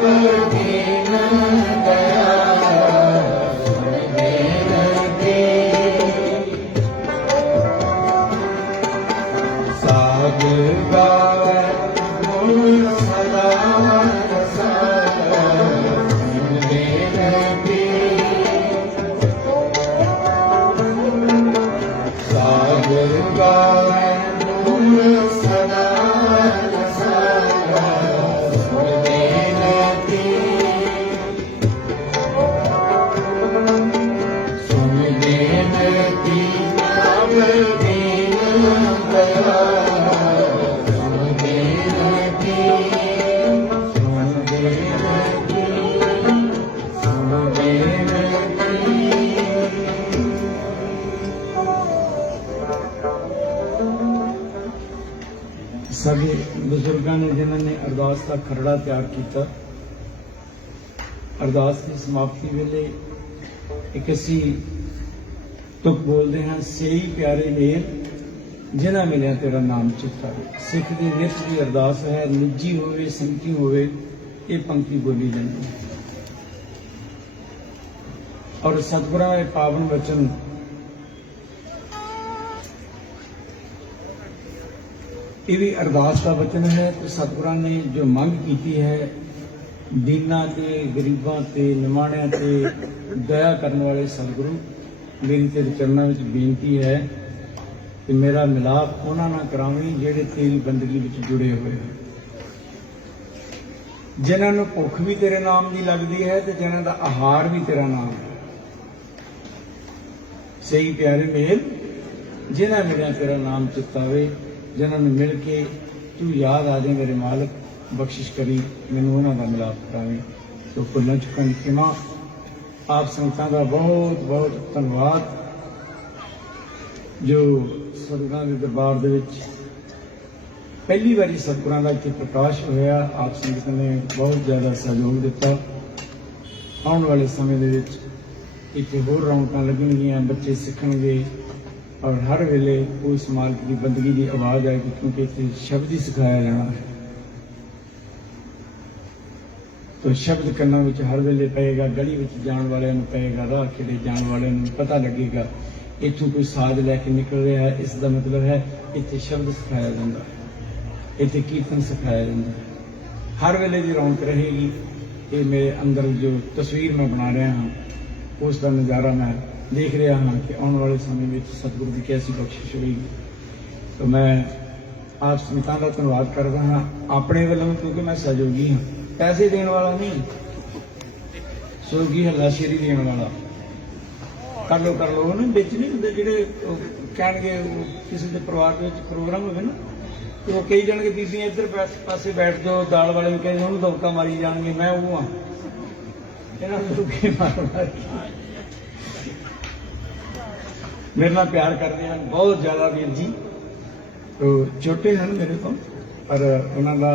दीन दयाल। सुन बेनती। साध गावे गुण सदा रसाल। सुन बेनती, साध गावे गुण सदा रसाल। सुन बेनती, सुन बेनती प्रभ दीन दयाल। सुन बेनती, सुन बेनती, सुन बेनती। ਸਾਡੇ ਬਜ਼ੁਰਗਾਂ ਨੇ ਜਿਨ੍ਹਾਂ ਨੇ ਅਰਦਾਸ ਦਾ ਖਰੜਾ ਤਿਆਰ ਕੀਤਾ, ਅਰਦਾਸ ਦੀ ਸਮਾਪਤੀ ਵੇਲੇ ਇੱਕ ਅਸੀਂ ਤੁਕ ਬੋਲਦੇ ਹਾਂ, ਸੇਈ ਪਿਆਰੇ ਮੇਰ ਜਿਨ੍ਹਾਂ ਮਿਲਿਆ ਤੇਰਾ ਨਾਮ ਚਿੱਤਾ। ਸਿੱਖ ਦੀ ਨਿਤ ਦੀ ਅਰਦਾਸ ਹੈ, ਨਿੱਜੀ ਹੋਵੇ ਸਿੰਤੀ ਹੋਵੇ, ਇਹ ਪੰਕਤੀ ਬੋਲੀ ਜਾਂਦੀ ਹੈ। ਔਰ ਸਤਿਗੁਰਾਂ ਦੇ ਪਾਵਨ ਵਚਨ ਇਹ ਵੀ ਅਰਦਾਸ ਦਾ ਵਚਨ ਹੈ ਤੇ ਸਤਿਗੁਰਾਂ ਨੇ ਜੋ ਮੰਗ ਕੀਤੀ ਹੈ, ਦੀਨਾਂ ਤੇ ਗਰੀਬਾਂ ਤੇ ਨਿਮਾਣਿਆਂ ਤੇ ਦਇਆ ਕਰਨ ਵਾਲੇ ਸਤਿਗੁਰੂ, ਮੇਰੀ ਤੇਰੇ ਚਰਨਾਂ ਵਿੱਚ ਬੇਨਤੀ ਹੈ ਕਿ ਮੇਰਾ ਮਿਲਾਪ ਉਹਨਾਂ ਨਾਲ ਕਰਾਵੀਂ ਜਿਹੜੇ ਤੇਰੀ ਬੰਦਗੀ ਵਿੱਚ ਜੁੜੇ ਹੋਏ ਹਨ, ਜਿਨ੍ਹਾਂ ਨੂੰ ਭੁੱਖ ਵੀ ਤੇਰੇ ਨਾਮ ਦੀ ਲੱਗਦੀ ਹੈ ਤੇ ਜਿਨ੍ਹਾਂ ਦਾ ਆਹਾਰ ਵੀ ਤੇਰਾ ਨਾਮ ਹੈ। ਸਹੀ ਪਿਆਰੇ ਮੇਰ ਜਿਨ੍ਹਾਂ ਮਿਲਿਆ ਤੇਰਾ ਨਾਮ ਚਿਤਾਵੇ, ਜਿਨ੍ਹਾਂ ਨੂੰ ਮਿਲ ਕੇ ਤੂੰ ਯਾਦ ਆ ਜਾਏ ਮੇਰੇ ਮਾਲਕ, ਬਖਸ਼ਿਸ਼ ਕਰੀ ਮੈਨੂੰ ਉਹਨਾਂ ਦਾ ਮਿਲਾਪ ਕਰਾਵੇਂ। ਸੋ ਭੁੱਲਾਂ ਚੁੱਕਣ ਦੀ ਖਿਮਾ। ਆਪ ਸੰਗਤਾਂ ਦਾ ਬਹੁਤ ਬਹੁਤ ਧੰਨਵਾਦ ਜੋ ਸਤਿਗੁਰਾਂ ਦੇ ਦਰਬਾਰ ਦੇ ਵਿੱਚ ਪਹਿਲੀ ਵਾਰੀ ਸਤਿਗੁਰਾਂ ਦਾ ਇੱਥੇ ਪ੍ਰਕਾਸ਼ ਹੋਇਆ। ਆਪ ਸੰਗਤ ਨੇ ਬਹੁਤ ਜ਼ਿਆਦਾ ਸਹਿਯੋਗ ਦਿੱਤਾ। ਆਉਣ ਵਾਲੇ ਸਮੇਂ ਦੇ ਵਿੱਚ ਇੱਥੇ ਹੋਰ ਰੌਣਕਾਂ ਲੱਗਣਗੀਆਂ, ਬੱਚੇ ਸਿੱਖਣਗੇ ਔਰ ਹਰ ਵੇਲੇ ਉਸ ਮਾਲਕ ਦੀ ਬੰਦਗੀ ਦੀ ਆਵਾਜ਼ ਆਏਗੀ, ਕਿਉਂਕਿ ਇੱਥੇ ਸ਼ਬਦ ਹੀ ਸਿਖਾਇਆ ਜਾਣਾ ਹੈ। ਤੋ ਸ਼ਬਦ ਕੰਨਾਂ ਵਿੱਚ ਹਰ ਵੇਲੇ ਪਏਗਾ, ਗਲੀ ਵਿੱਚ ਜਾਣ ਵਾਲਿਆਂ ਨੂੰ ਪਏਗਾ, ਰਾਹ ਖੇੜੇ ਜਾਣ ਵਾਲਿਆਂ ਨੂੰ ਪਤਾ ਲੱਗੇਗਾ ਇੱਥੋਂ ਕੋਈ ਸਾਜ਼ ਲੈ ਕੇ ਨਿਕਲ ਰਿਹਾ ਹੈ। ਇਸ ਦਾ ਮਤਲਬ ਹੈ ਇੱਥੇ ਸ਼ਬਦ ਸਿਖਾਇਆ ਜਾਂਦਾ ਹੈ, ਇੱਥੇ ਕੀਰਤਨ ਸਿਖਾਇਆ ਜਾਂਦਾ ਹੈ। ਹਰ ਵੇਲੇ ਦੀ ਰੌਣਕ ਰਹੇਗੀ। ये मेरे अंदर जो तस्वीर मैं बना रहा हाँ उसका नज़ारा मैं देख रहा हाँ कि आने वाले समय में सतगुरु की कैसी बख्शिश होगी। तो मैं आप संगतां का धन्यवाद करदा हाँ अपने वालों, क्योंकि मैं सहयोगी हाँ, पैसे देने वाला नहीं, सहयोगी हलाशेरी देने वाला। कर लो उन्होंने बिच नहीं होंगे जिहड़े कहणगे किसी के परिवार के प्रोग्राम होवे ना, तो वो कही जाएंगे बीबियां इधर पासे बैठ जाओ, दाल वाले भी कहेंगे उन्होंने दौका मारी जाएंगे, मैं वो हाँ इन्हों मार मेरे नाल प्यार करते हैं बहुत ज़्यादा वीर जी। तो छोटे हैं मेरे तो, पर उन्होंने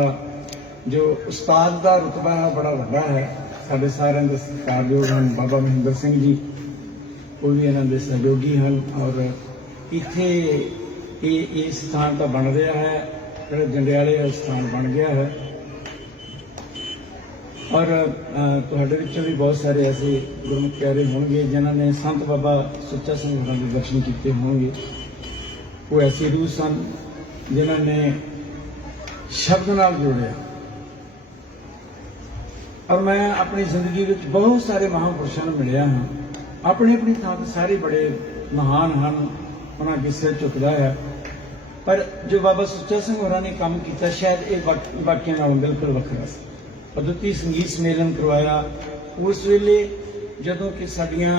जो उस्ताद का रुतबा है बड़ा वड्डा है। साढ़े सारे के सत्कारयोग हैं बाबा महेंद्र सिंह जी, वो भी इन्हों के सहयोगी हैं। और इत्थे ये स्थान तो बन रहा है, जो जंडियाले स्थान बन गया है। और तुहाडे विचों भी बहुत सारे ऐसे गुरमुख प्यारे होंगे जिन्होंने संत बाबा सुच्चा सिंह होरां दे दर्शन किए होंगे। वो ऐसी रूह सन जिन्होंने शब्द नाल जोड़िया। और मैं अपनी जिंदगी में बहुत सारे महापुरुषों ने मिलिया हाँ, अपनी अपनी थां ते सारे बड़े महान हैं, उन्होंने अगे सिर चुकदा है। पर जो बाबा सुच्चा सिंह होरां ने काम किया शायद ये बाकियां नालों बिल्कुल वखरा सी। अद्वितीय संगीत सम्मेलन करवाया उस वेले जदों कि साडियां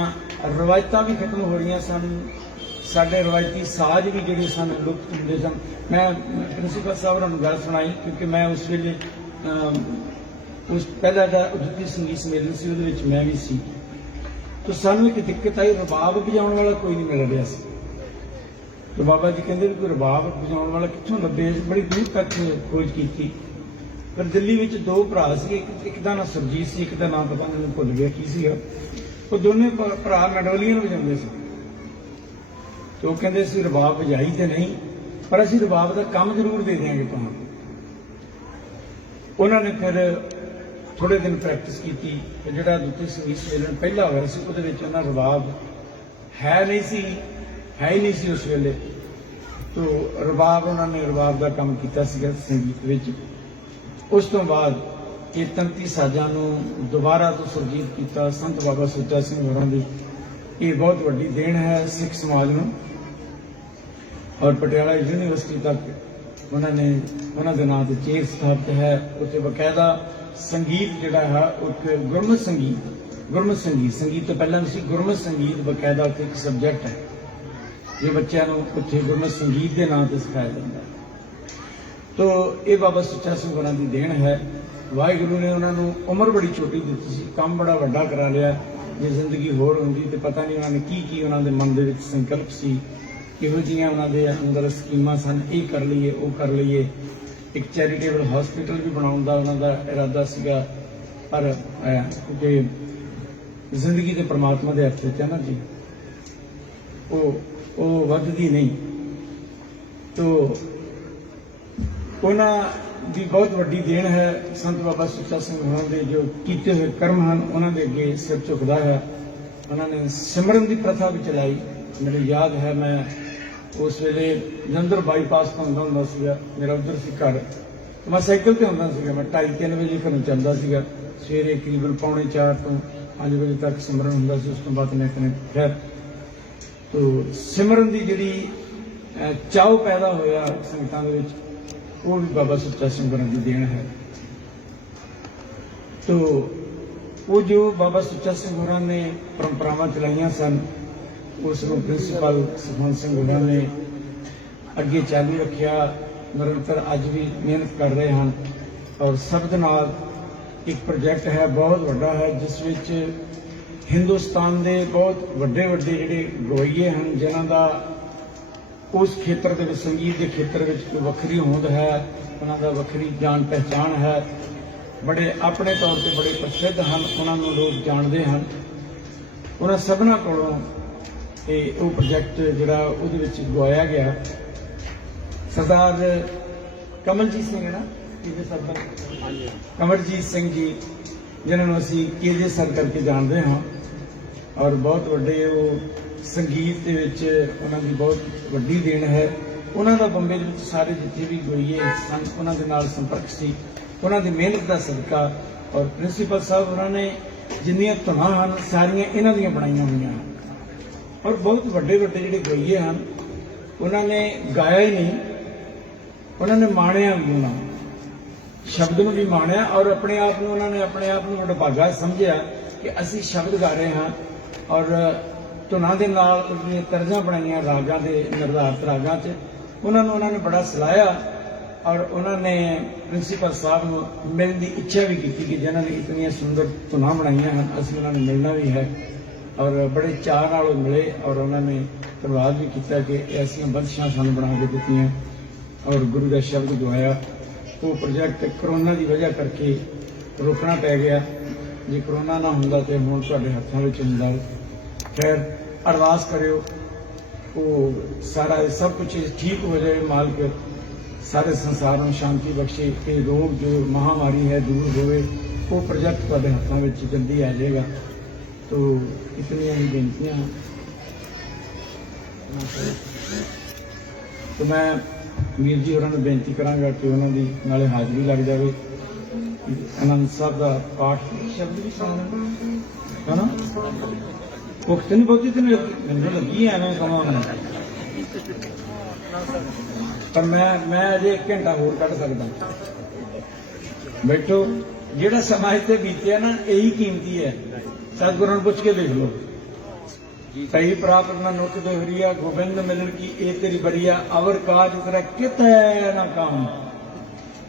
रवायतां भी खत्म हो रही सन, साडे रवायती साज भी जिहड़े सन लुप्त होंदे सन। मैं प्रिंसीपल साहब होरां नूं गल सुनाई, क्योंकि मैं उस वेले उस पहला जो अद्वितीय संगीत सम्मेलन से उहदे विच मैं भी सी। तो सानूं एक दिक्कत आई, रबाब बजाउण वाला कोई नहीं मिल रहा सी। तो बाबा जी कहते कोई रबाब बजाउण वाला कित्थों लभे, बड़ी दूर तक खोज की। पर दिल्ली में दो भरा से, एक का नाम सुरजीत से, एक का नाम पता मैं भुल गया की सी। वो दोनों भरा मैडोलियन बजाते थे। तो वो कहते असं रबाब बजाई तो नहीं, पर असं रबाब का काम जरूर दे देंगे तुहानूं। उन्होंने फिर थोड़े दिन प्रैक्टिस की। जो द्वितीय संगीत सम्मेलन पहला होया सी उहदे विच उन्हां रबाब है ही नहीं सी उस वेले। तो रबाब उन्होंने रबाब का काम किया संगीत विच। उस तो बाद ये तंती साजां नूं दोबारा तो सुरजीत किया संत बाबा सुच्चा सिंह होरां दी। ये बहुत वड्डी देन है सिख समाज नूं। और पटियाला यूनीवर्सिटी तक उन्होंने उन्होंने नाम से चेयर स्थापित है। उत्ते बकायदा संगीत जिहड़ा है उत्ते गुरमत संगीत तो पहला नहीं सी, गुरमत संगीत बकायदा उत्ते एक सबजैक्ट है जो बच्चों नूं उत्थे गुरमत संगीत के नाम से सिखाया जाता है। तो ये बाबा सुच्चा सिंह होरां दी देन है। वाहिगुरू ने उन्होंने उम्र बड़ी छोटी दी सी, काम बड़ा वड्डा करा लिया। जे जिंदगी होर होंदी तो पता नहीं उन्होंने की उन्होंने मन दे विच संकल्प सी, किहो जिहियां उन्होंने अंदर स्कीमां सन, ये कर लीए वो कर लीए। एक चैरिटेबल हॉस्पिटल भी बनाउण दा उन्होंने इरादा सीगा, पर क्योंकि जिंदगी तो परमात्मा के हत्थ विच है ना जी, वो वधदी नहीं। तो उन्होंने दी बहुत वड्डी देन है संत बाबा सुच्चा सिंह होरां दे जो कीते हुए कर्म हैं उन्होंने दे अगे सिर झुकदा है। उन्होंने सिमरन की प्रथा भी चलाई। मेरे याद है मैं उस वेले जलंधर बाईपास तो आउंदा हुंदा सीगा, मेरा उधर सी घर, तो मैं साइकिल ते आउंदा सीगा। मैं 2:30-3 बजे घरों चलदा सीगा, सवेरे करीबन 4:45 तो 5 बजे तक सिमरन हुंदा सी। उस तो बाद मैं खैर तो सिमरन की जिहड़ी चाव पैदा होया संगतां दे विच, वो भी बाबा सुच्चा सिंह होरां दी देन है। तो वो जो बाबा सुच्चा सिंह होरां ने परंपरावां चलाइयां सन, उस प्रिंसीपल सुखवंत सिंह होरां ने अगे चालू रखिया। निरंतर अज भी मेहनत कर रहे हैं। और सब दे नाल एक प्रोजैक्ट है बहुत वड्डा है, जिस विच हिंदुस्तान के बहुत वड्डे वड्डे जिहड़े गवैये हैं जिन्हां दा उस खेत्र के संगीत के खेत्र में कोई वक्री होंद है, उन्होंने वक्री जान पहचान है, बड़े अपने तौर पर बड़े प्रसिद्ध हैं, उन्होंने लोग जानते हैं। उन्होंने सबना कोलों वो प्रोजैक्ट जिहड़ा उहदे विच गवाया गया। सरदार कमलजीत सिंह है ना, केजे सरदार कमलजीत सिंह जी जिन्होंने असीं केजे सर करके जानते हैं। और बहुत वड्डे वो संगीत के विच उन्हां दी बहुत वड्डी देन है। उन्हां दा बंबे दे विच सारे जिथे भी गवैये सन उन्हां दे नाल संपर्क सी। उन्हां दी मेहनत का सदका ਔਰ ਪ੍ਰਿੰਸੀਪਲ ਸਾਹਿਬ ਉਹਨਾਂ ਨੇ ਜਿੰਨੀਆਂ ਧੁਨਾਂ ਹਨ ਸਾਰੀਆਂ ਇਹਨਾਂ ਦੀਆਂ ਬਣਾਈਆਂ ਹੋਈਆਂ ਹਨ ਔਰ ਬਹੁਤ ਵੱਡੇ ਵੱਡੇ ਜਿਹੜੇ ਗਾਇਏ ਹਨ ਉਹਨਾਂ ਨੇ ਗਾਇਆ ਹੀ ਨਹੀਂ, ਉਹਨਾਂ ਨੇ ਮਾਣਿਆ ਵੀ ਉਹਨਾਂ ਸ਼ਬਦ ਨੂੰ ਵੀ ਮਾਣਿਆ ਔਰ ਆਪਣੇ ਆਪ ਨੂੰ ਉਹਨਾਂ ਨੇ ਆਪਣੇ ਆਪ ਨੂੰ ਵਡਭਾਗਾ ਸਮਝਿਆ ਕਿ ਅਸੀਂ ਸ਼ਬਦ ਗਾ ਰਹੇ ਹਾਂ ਔਰ ਧੁਨਾਂ ਦੇ ਨਾਲ ਉਹਦੀਆਂ ਤਰਜ਼ਾਂ ਬਣਾਈਆਂ ਰਾਗਾਂ ਦੇ ਨਿਰਧਾਰਤ ਰਾਗਾਂ 'ਚ ਉਹਨਾਂ ਨੇ ਬੜਾ ਸਲਾਹਿਆ ਔਰ ਉਹਨਾਂ ਨੇ ਪ੍ਰਿੰਸੀਪਲ ਸਾਹਿਬ ਨੂੰ ਮਿਲਣ ਦੀ ਇੱਛਾ ਵੀ ਕੀਤੀ ਕਿ ਜਿਨ੍ਹਾਂ ਨੇ ਇਤਨੀਆਂ ਸੁੰਦਰ ਧੁਨਾਂ ਬਣਾਈਆਂ ਹਨ ਅਸੀਂ ਉਹਨਾਂ ਨੂੰ ਮਿਲਣਾ ਵੀ ਹੈ ਔਰ ਬੜੇ ਚਾਅ ਨਾਲ ਉਹ ਮਿਲੇ ਔਰ ਉਹਨਾਂ ਨੇ ਧੰਨਵਾਦ ਵੀ ਕੀਤਾ ਕਿ ਐਸੀਆਂ ਬੰਦਸ਼ਾਂ ਸਾਨੂੰ ਬਣਾ ਕੇ ਦਿੱਤੀਆਂ ਔਰ ਗੁਰੂ ਦਾ ਸ਼ਬਦ ਗਵਾਇਆ। ਉਹ ਪ੍ਰੋਜੈਕਟ ਕਰੋਨਾ ਦੀ ਵਜ੍ਹਾ ਕਰਕੇ ਰੋਕਣਾ ਪੈ ਗਿਆ, ਜੇ ਕਰੋਨਾ ਨਾ ਹੁੰਦਾ ਤੇ ਹੁਣ ਤੁਹਾਡੇ ਹੱਥਾਂ ਵਿੱਚ ਹੁੰਦਾ। ਖੈਰ ਅਰਦਾਸ ਕਰਿਓ ਉਹ ਸਾਰਾ ਸਭ ਕੁਝ ਠੀਕ ਹੋ ਜਾਏ, ਮਾਲਕ सारे संसार में शांति बख्शे, ये रोग जो महामारी है दूर होवे, वो प्रोजेक्ट तुहाडे हाथों में जल्दी आ जाएगा। तो इतनी ही बेनतियां हैं। तो मैं वीर जी होरां नूं बेनती करांगा कि उन्हां दी नाले हाज़री लग जाए, आनंद साहब का पाठ शब्द भी सुन है ना, भुख नहीं बहुती तो मैनूं लगी एवें कमां पर मैं अजे 1 घंटा होर कढ़ सकदा। बैठो, जिहड़ा समां इत्थे बीतिया ना यही कीमती है। सतगुरां नूं पुछ के देख लो, सही प्राप्त न नुक दोहरिया गोबिंद मिलन की ए तेरी बरिया अवर काज तेरा कित है ना काम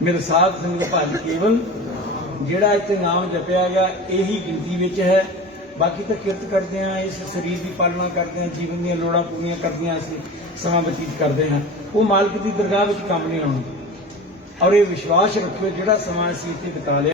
मेरे साथ संग भज केवल। जिहड़ा इत्थे नाम जपिया गया यही गिनती विच है, बाकी तो किरत करते हैं, इस शरीर की पालना करते हैं, जीवन दी लोड़ां पूरीआं करते हैं, असीं समा बतीत करते हैं, वो मालिक की दरगाह में काम नहीं आना। और ये विश्वास रखियो जिहड़ा समा असीं इत्थे बिता लिया